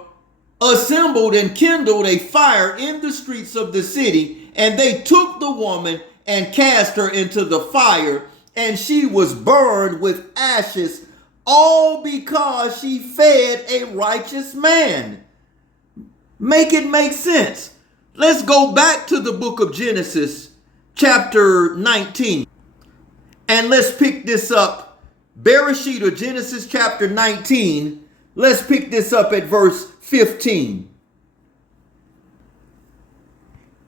assembled and kindled a fire in the streets of the city, and they took the woman and cast her into the fire, and she was burned with ashes, all because she fed a righteous man. Make it make sense. Let's go back to the book of Genesis, chapter 19, and let's pick this up. Bereshit, or Genesis chapter 19, let's pick this up at verse 15.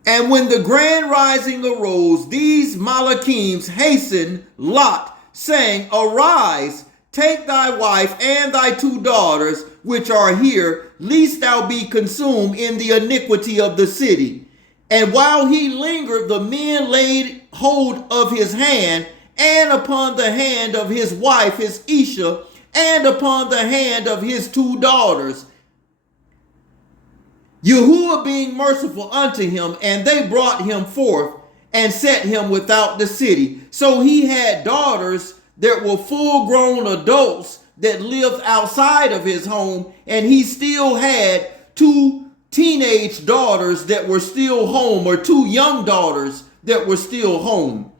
And when the grand rising arose, these Malachims hastened Lot, saying, arise, take thy wife and thy 2 daughters, which are here, lest thou be consumed in the iniquity of the city. And while he lingered, the men laid hold of his hand, and upon the hand of his wife, his Isha, and upon the hand of his 2 daughters, Yahuwah being merciful unto him, and they brought him forth and set him without the city. So he had daughters that were full-grown adults that lived outside of his home, and he still had 2 teenage daughters that were still home, or 2 young daughters that were still home.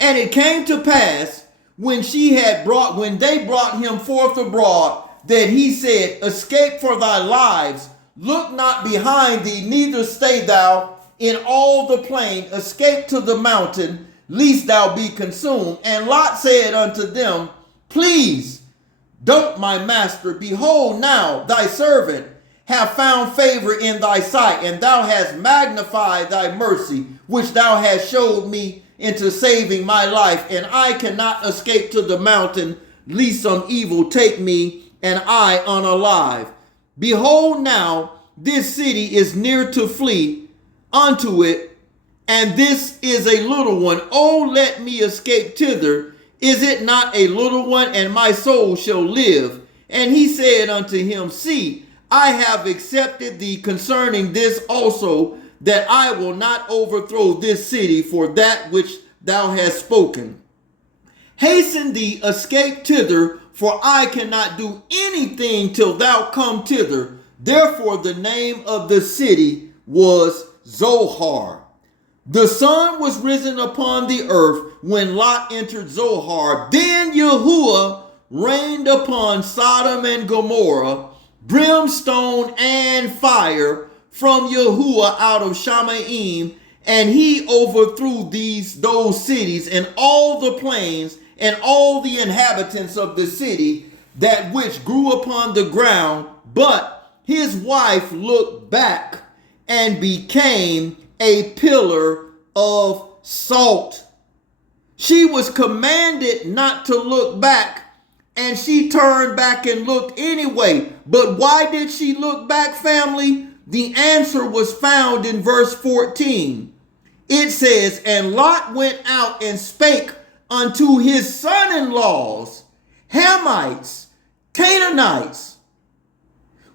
And it came to pass when they brought him forth abroad, that he said, escape for thy lives, look not behind thee, neither stay thou in all the plain. Escape to the mountain, lest thou be consumed. And Lot said unto them, Please, don't, my master. Behold, now thy servant have found favor in thy sight, and thou hast magnified thy mercy, which thou hast showed me into saving my life. And I cannot escape to the mountain, lest some evil take me, and I unalive. Behold, now this city is near to flee unto it, and this is a little one. Oh, let me escape thither. Is it not a little one, and my soul shall live? And he said unto him, See, I have accepted thee concerning this also, that I will not overthrow this city for that which thou hast spoken. Hasten thee, escape thither, for I cannot do anything till thou come thither. Therefore the name of the city was Zohar. The sun was risen upon the earth when Lot entered Zohar. Then Yahuwah rained upon Sodom and Gomorrah brimstone and fire from Yahuwah out of Shamaim, and he overthrew those cities and all the plains and all the inhabitants of the city, that which grew upon the ground. But his wife looked back and became a pillar of salt. She was commanded not to look back, and she turned back and looked anyway. But why did she look back, family? The answer was found in verse 14. It says, And Lot went out and spake unto his son-in-laws, Hamites, Canaanites,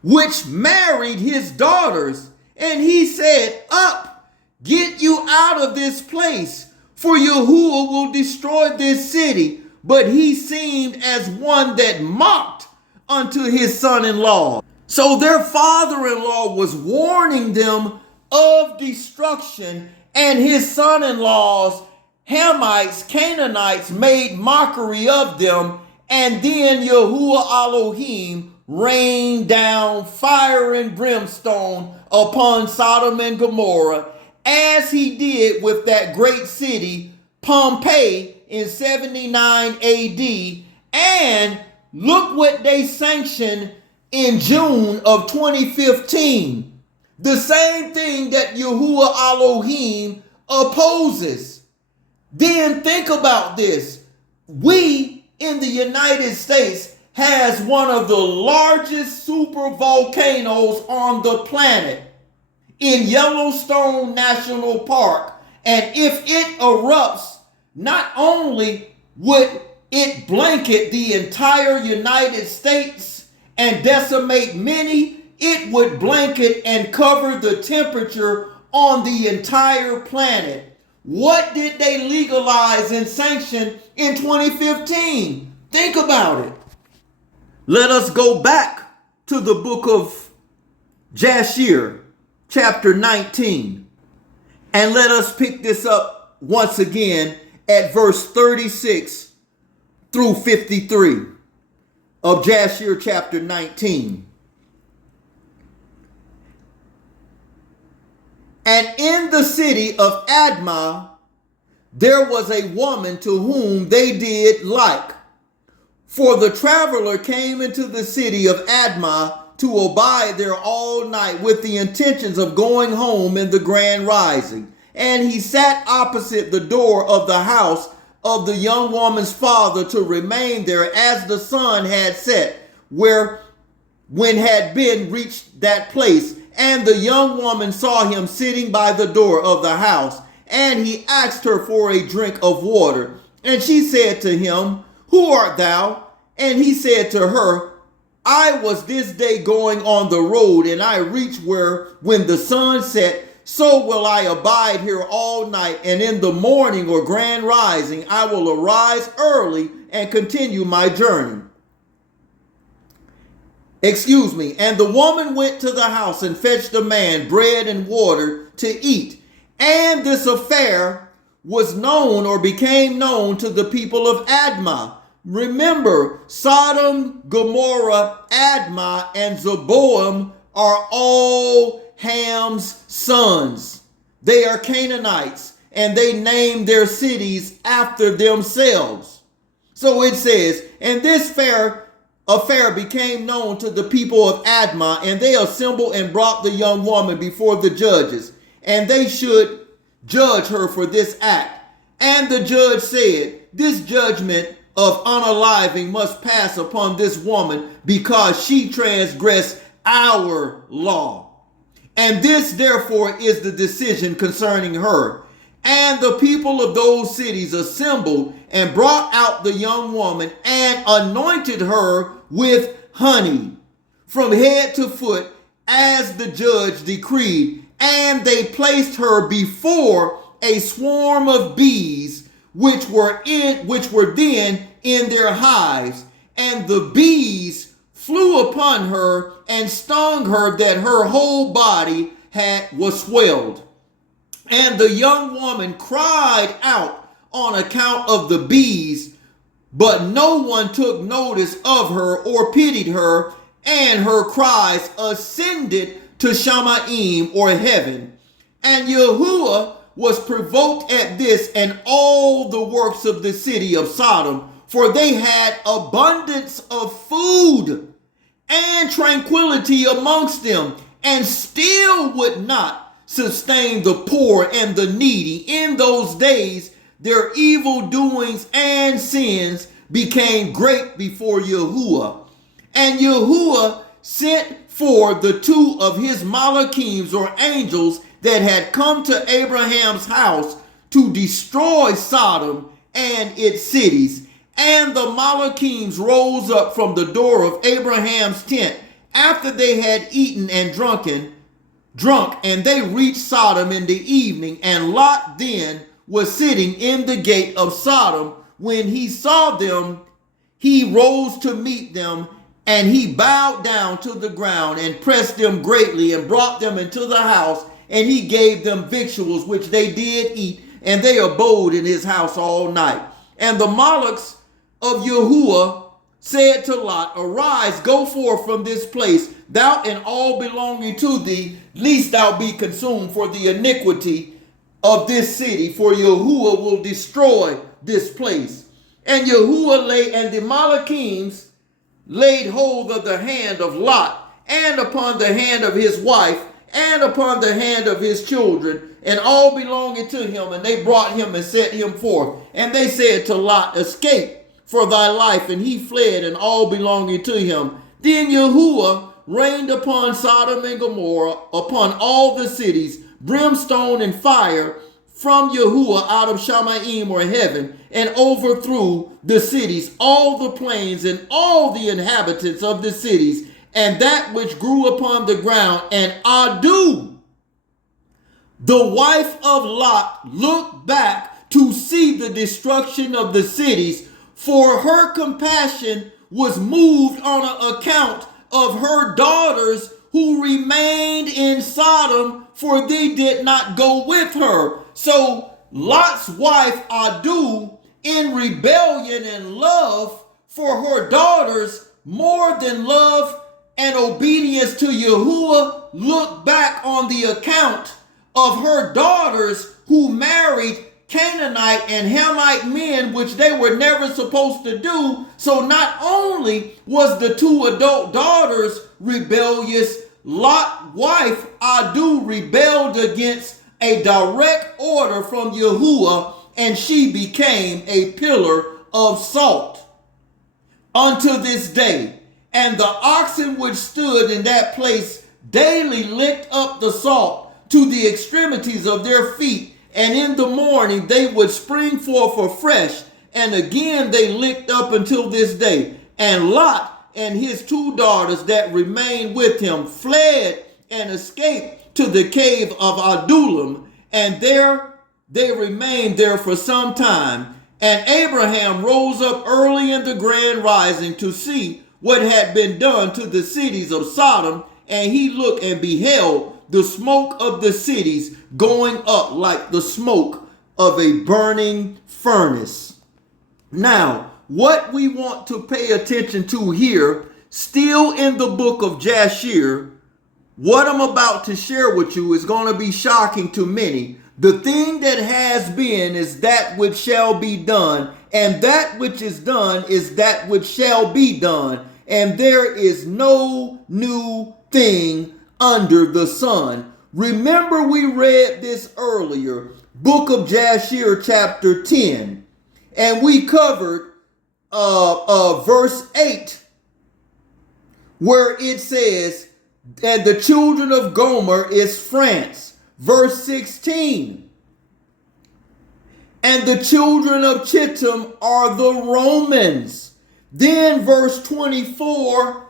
which married his daughters. And he said, Up, get you out of this place, for Yahuwah will destroy this city. But he seemed as one that mocked unto his son-in-law. So their father-in-law was warning them of destruction, and his son-in-laws, Hamites, Canaanites, made mockery of them. And then Yahuwah Elohim rained down fire and brimstone upon Sodom and Gomorrah, as he did with that great city, Pompeii, in 79 AD. And look what they sanctioned in June of 2015. The same thing that Yahuwah Elohim opposes. Then think about this. We in the United States has one of the largest super volcanoes on the planet in Yellowstone National Park. And if it erupts, not only would it blanket the entire United States and decimate many, it would blanket and cover the temperature on the entire planet. What did they legalize and sanction in 2015? Think about it. Let us go back to the book of Jashir, chapter 19, and let us pick this up once again at verse 36 through 53 of Jashir chapter 19. And in the city of Admah there was a woman to whom they did like. For the traveler came into the city of Admah to abide there all night with the intentions of going home in the grand rising. And he sat opposite the door of the house of the young woman's father to remain there, as the sun had set, when had been reached that place. And the young woman saw him sitting by the door of the house, and he asked her for a drink of water. And she said to him, Who art thou? And he said to her, I was this day going on the road, and I reached when the sun set, so will I abide here all night, and in the morning or grand rising I will arise early and continue my journey. And the woman went to the house and fetched a man bread and water to eat. And this affair was known, or became known, to the people of Admah. Remember, Sodom, Gomorrah, Admah, and Zeboam are all Ham's sons. They are Canaanites, and they named their cities after themselves. So it says, and this affair became known to the people of Admah, and they assembled and brought the young woman before the judges, and they should judge her for this act. And the judge said, this judgment of unaliving must pass upon this woman because she transgressed our law. And this therefore is the decision concerning her. And the people of those cities assembled and brought out the young woman and anointed her with honey from head to foot as the judge decreed. And they placed her before a swarm of bees which were then in their hives. And the bees flew upon her and stung her that her whole body was swelled. And the young woman cried out on account of the bees, but no one took notice of her or pitied her, and her cries ascended to Shamaim or heaven. And Yahuwah was provoked at this and all the works of the city of Sodom, for they had abundance of food and tranquility amongst them, and still would not sustain the poor and the needy. In those days, their evil doings and sins became great before Yahuwah. And Yahuwah sent for the two of his Malachims or angels that had come to Abraham's house to destroy Sodom and its cities. And the Malachims rose up from the door of Abraham's tent after they had eaten and drunk, and they reached Sodom in the evening. And Lot then was sitting in the gate of Sodom. When he saw them, he rose to meet them, and he bowed down to the ground and pressed them greatly and brought them into the house. And he gave them victuals, which they did eat, and they abode in his house all night. And the Malachs of Yahuwah said to Lot, arise, go forth from this place, thou and all belonging to thee, lest thou be consumed for the iniquity of this city, for Yahuwah will destroy this place. And Yahuwah and the Malachims laid hold of the hand of Lot, and upon the hand of his wife, and upon the hand of his children, and all belonging to him, and they brought him and set him forth. And they said to Lot, escape for thy life, and he fled, and all belonging to him. Then Yahuwah rained upon Sodom and Gomorrah, upon all the cities, brimstone and fire from Yahuwah out of Shamaim or heaven, and overthrew the cities, all the plains, and all the inhabitants of the cities, and that which grew upon the ground. And Adu, the wife of Lot, looked back to see the destruction of the cities, for her compassion was moved on account of her daughters who remained in Sodom, for they did not go with her. So Lot's wife Adu, in rebellion and love for her daughters more than love and obedience to Yahuwah, looked back on the account of her daughters who married Canaanite and Hamite men, which they were never supposed to do. So not only was the two adult daughters rebellious, Lot's wife Adu rebelled against a direct order from Yahuwah, and she became a pillar of salt unto this day. And the oxen which stood in that place daily licked up the salt to the extremities of their feet, and in the morning they would spring forth afresh, and again they licked up until this day. And Lot and his two daughters that remained with him fled and escaped to the cave of Adullam, and there they remained there for some time. And Abraham rose up early in the grand rising to see what had been done to the cities of Sodom, and he looked and beheld the smoke of the cities going up like the smoke of a burning furnace. Now, what we want to pay attention to here, still in the book of Jashir, What I'm about to share with you is going to be shocking to many. The thing that has been is that which shall be done, and that which is done is that which shall be done, and there is no new thing under the sun. Remember, we read this earlier, book of Jasher chapter 10, and we covered verse 8, where it says, and the children of Gomer is France. Verse 16, and the children of Chittim are the Romans. Then verse 24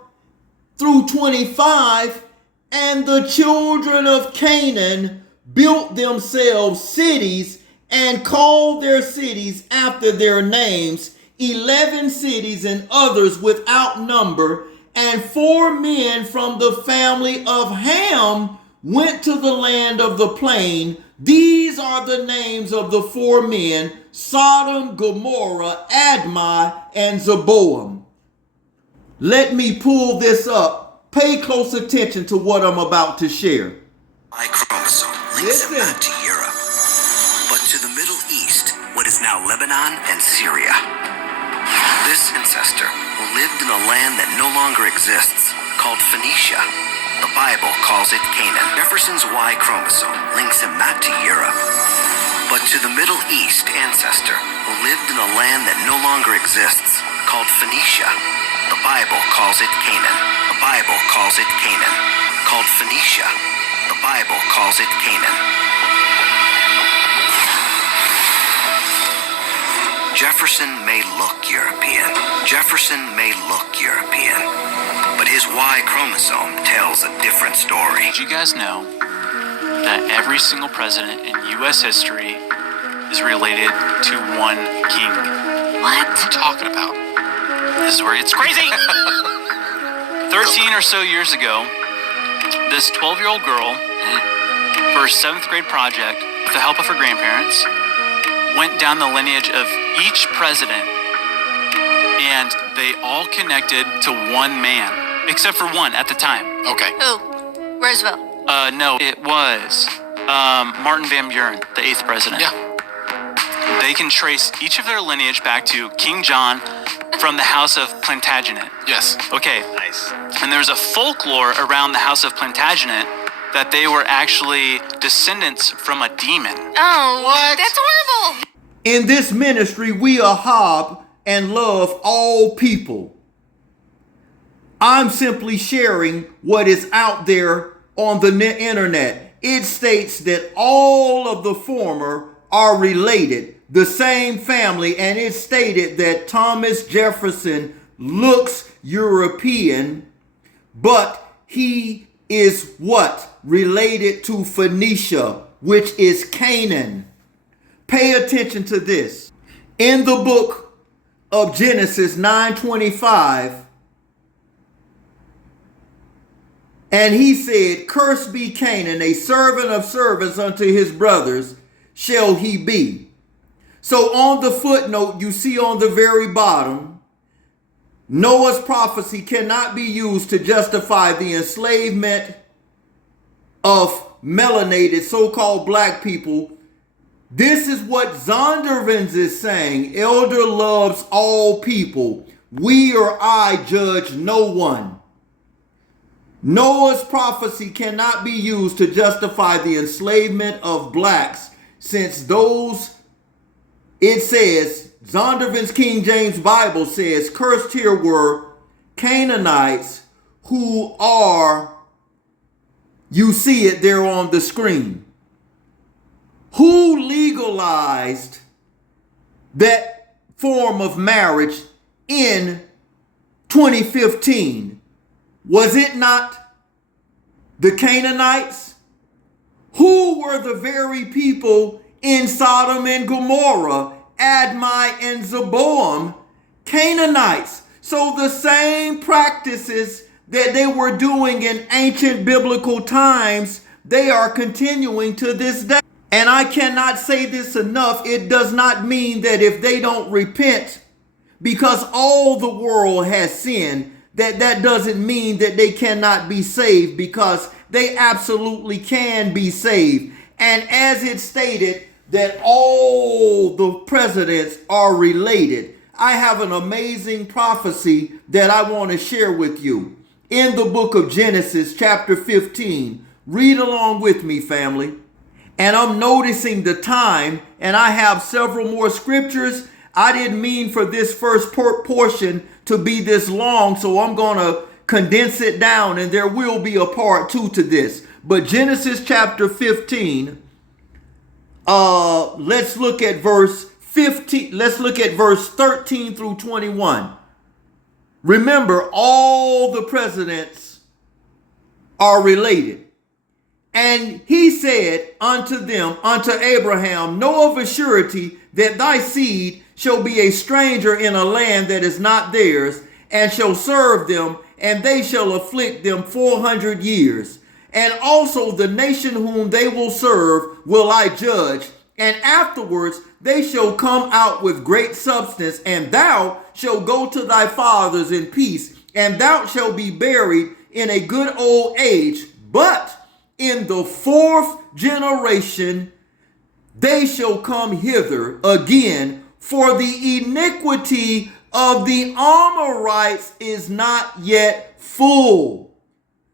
through 25, and the children of Canaan built themselves cities and called their cities after their names, 11 cities and others without number. And 4 men from the family of Ham went to the land of the plain. These are the names of the 4 men: Sodom, Gomorrah, Admah, and Zeboam. Let me pull this up. Pay close attention to what I'm about to share. Y chromosome links him not to Europe, but to the Middle East, what is now Lebanon and Syria. This ancestor lived in a land that no longer exists, called Phoenicia. The Bible calls it Canaan. Jefferson's Y chromosome links him not to Europe, but to the Middle East ancestor who lived in a land that no longer exists, called Phoenicia. The Bible calls it Canaan. The Bible calls it Canaan. Called Phoenicia. The Bible calls it Canaan. Jefferson may look European. Jefferson may look European, but his Y chromosome tells a different story. Did you guys know that every single president in U.S. history is related to one king? What? What are you talking about? This is where it's crazy! 13 or so years ago, this 12-year-old girl, for her 7th grade project, with the help of her grandparents, went down the lineage of each president, and they all connected to one man, except for one at the time. Okay. Who? Roosevelt. No, it was Martin Van Buren, the 8th president. Yeah. They can trace each of their lineage back to King John from the House of Plantagenet. Yes. Okay. Nice. And there's a folklore around the House of Plantagenet that they were actually descendants from a demon. Oh, What? That's horrible. In this ministry, we ahab and love all people. I'm simply sharing what is out there on the internet. It states that all of the former are related, the same family, and it stated that Thomas Jefferson looks European, but he is what? Related to Phoenicia, which is Canaan. Pay attention to this. In the book of Genesis 9:25, and he said, "Cursed be Canaan, a servant of servants unto his brothers shall he be." So on the footnote, you see on the very bottom, Noah's prophecy cannot be used to justify the enslavement of melanated so-called black people. This is what Zondervan's is saying. Elder loves all people. We or I judge no one. Noah's prophecy cannot be used to justify the enslavement of blacks, since those, it says, Zondervan's King James Bible says, cursed here were Canaanites who are, you see it there on the screen. Who legalized that form of marriage in 2015? Was it not the Canaanites? Who were the very people in Sodom and Gomorrah, Admah and Zeboam? Canaanites. So the same practices that they were doing in ancient biblical times, they are continuing to this day. And I cannot say this enough. It does not mean that if they don't repent, because all the world has sinned, that doesn't mean that they cannot be saved, because they absolutely can be saved. And as it stated that all the presidents are related, I have an amazing prophecy that I want to share with you. In the book of Genesis, chapter 15, read along with me, family. And I'm noticing the time, and I have several more scriptures. I didn't mean for this first portion to be this long, so I'm going to condense it down, and there will be a part 2 to this. But Genesis chapter 15, let's look at verse 15. Let's look at verse 13 through 21. Remember, all the presidents are related. And he said unto them, unto Abraham, know of a surety that thy seed shall be a stranger in a land that is not theirs, and shall serve them, and they shall afflict them 400 years. And also the nation whom they will serve will I judge, and afterwards they shall come out with great substance, and thou shalt go to thy fathers in peace, and thou shalt be buried in a good old age. But in the 4th generation they shall come hither again, for the iniquity of the Amorites is not yet full.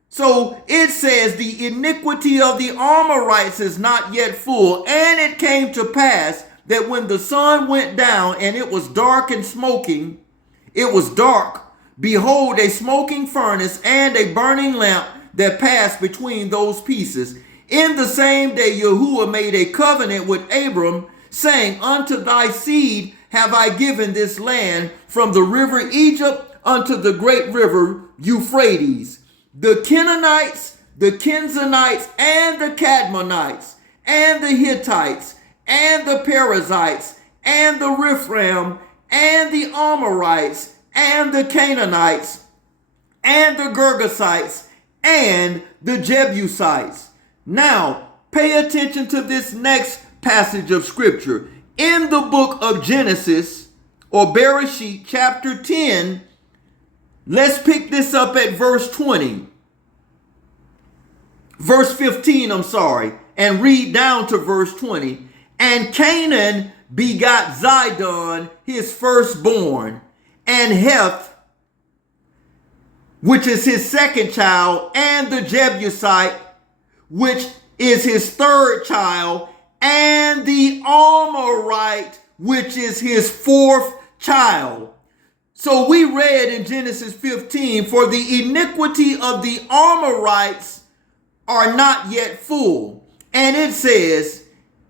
So it says the iniquity of the Amorites is not yet full. And it came to pass that when the sun went down and it was dark and smoking, it was dark, behold, a smoking furnace and a burning lamp that passed between those pieces. In the same day Yahuwah made a covenant with Abram, saying, unto thy seed have I given this land, from the river Egypt unto the great river Euphrates. The Canaanites, the Kenzanites, and the Cadmonites, and the Hittites, and the Perizzites, and the Riphaim, and the Amorites, and the Canaanites, and the Girgasites, and the Jebusites. Now, pay attention to this next passage of scripture. In the book of Genesis, or Bereshit, chapter 10, let's pick this up at verse 20. Verse 15, and read down to verse 20. And Canaan begot Zidon, his firstborn, and Heth, which is his second child, and the Jebusite, which is his third child, and the Amorite, which is his fourth child. So we read in Genesis 15, for the iniquity of the Amorites are not yet full. And it says,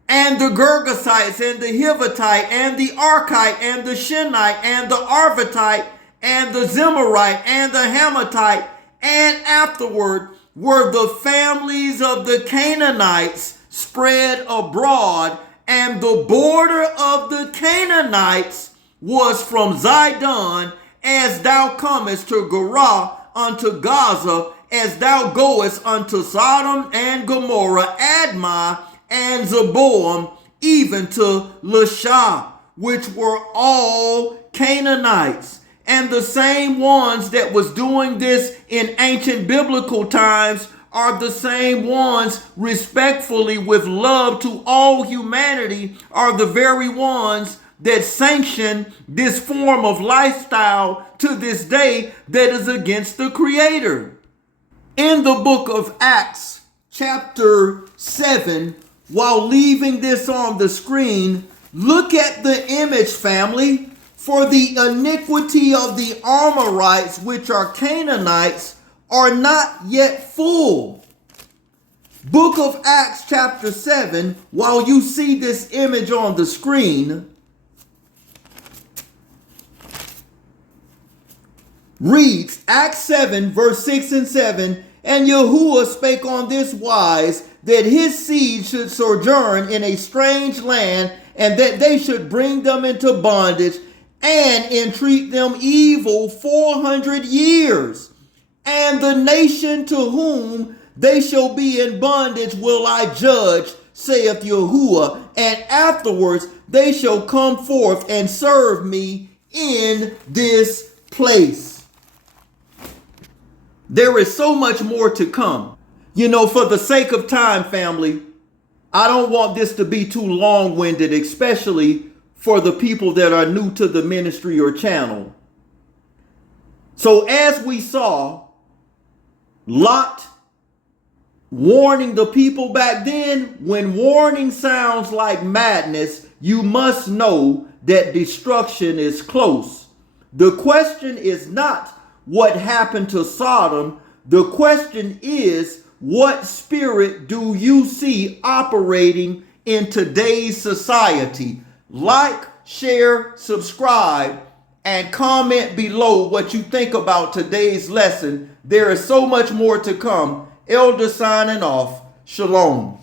and the Girgasites, and the Hivitite, and the Archite, and the Shinite, and the Arvitite, and the Zemarite, and the Hamathite, and afterward were the families of the Canaanites spread abroad, and the border of the Canaanites was from Zidon, as thou comest to Gerar unto Gaza, as thou goest unto Sodom and Gomorrah, Admah, and Zeboam, even to Lasha, which were all Canaanites. And the same ones that was doing this in ancient biblical times are the same ones, respectfully, with love to all humanity, are the very ones that sanction this form of lifestyle to this day that is against the Creator. In the book of Acts, chapter 7, while leaving this on the screen, look at the image, family. For the iniquity of the Amorites, which are Canaanites, are not yet full. Book of Acts chapter 7, while you see this image on the screen, reads Acts 7 verse 6 and 7, and Yahuwah spake on this wise, that his seed should sojourn in a strange land, and that they should bring them into bondage, and entreat them evil 400 years. And the nation to whom they shall be in bondage will I judge, saith Yahuwah, and afterwards they shall come forth and serve me in this place. There is so much more to come. For the sake of time, family, I don't want this to be too long-winded, especially for the people that are new to the ministry or channel. So as we saw, Lot warning the people back then, when warning sounds like madness, you must know that destruction is close. The question is not what happened to Sodom. The question is, what spirit do you see operating in today's society? Like, share, subscribe, and comment below what you think about today's lesson. There is so much more to come. Elder signing off. Shalom.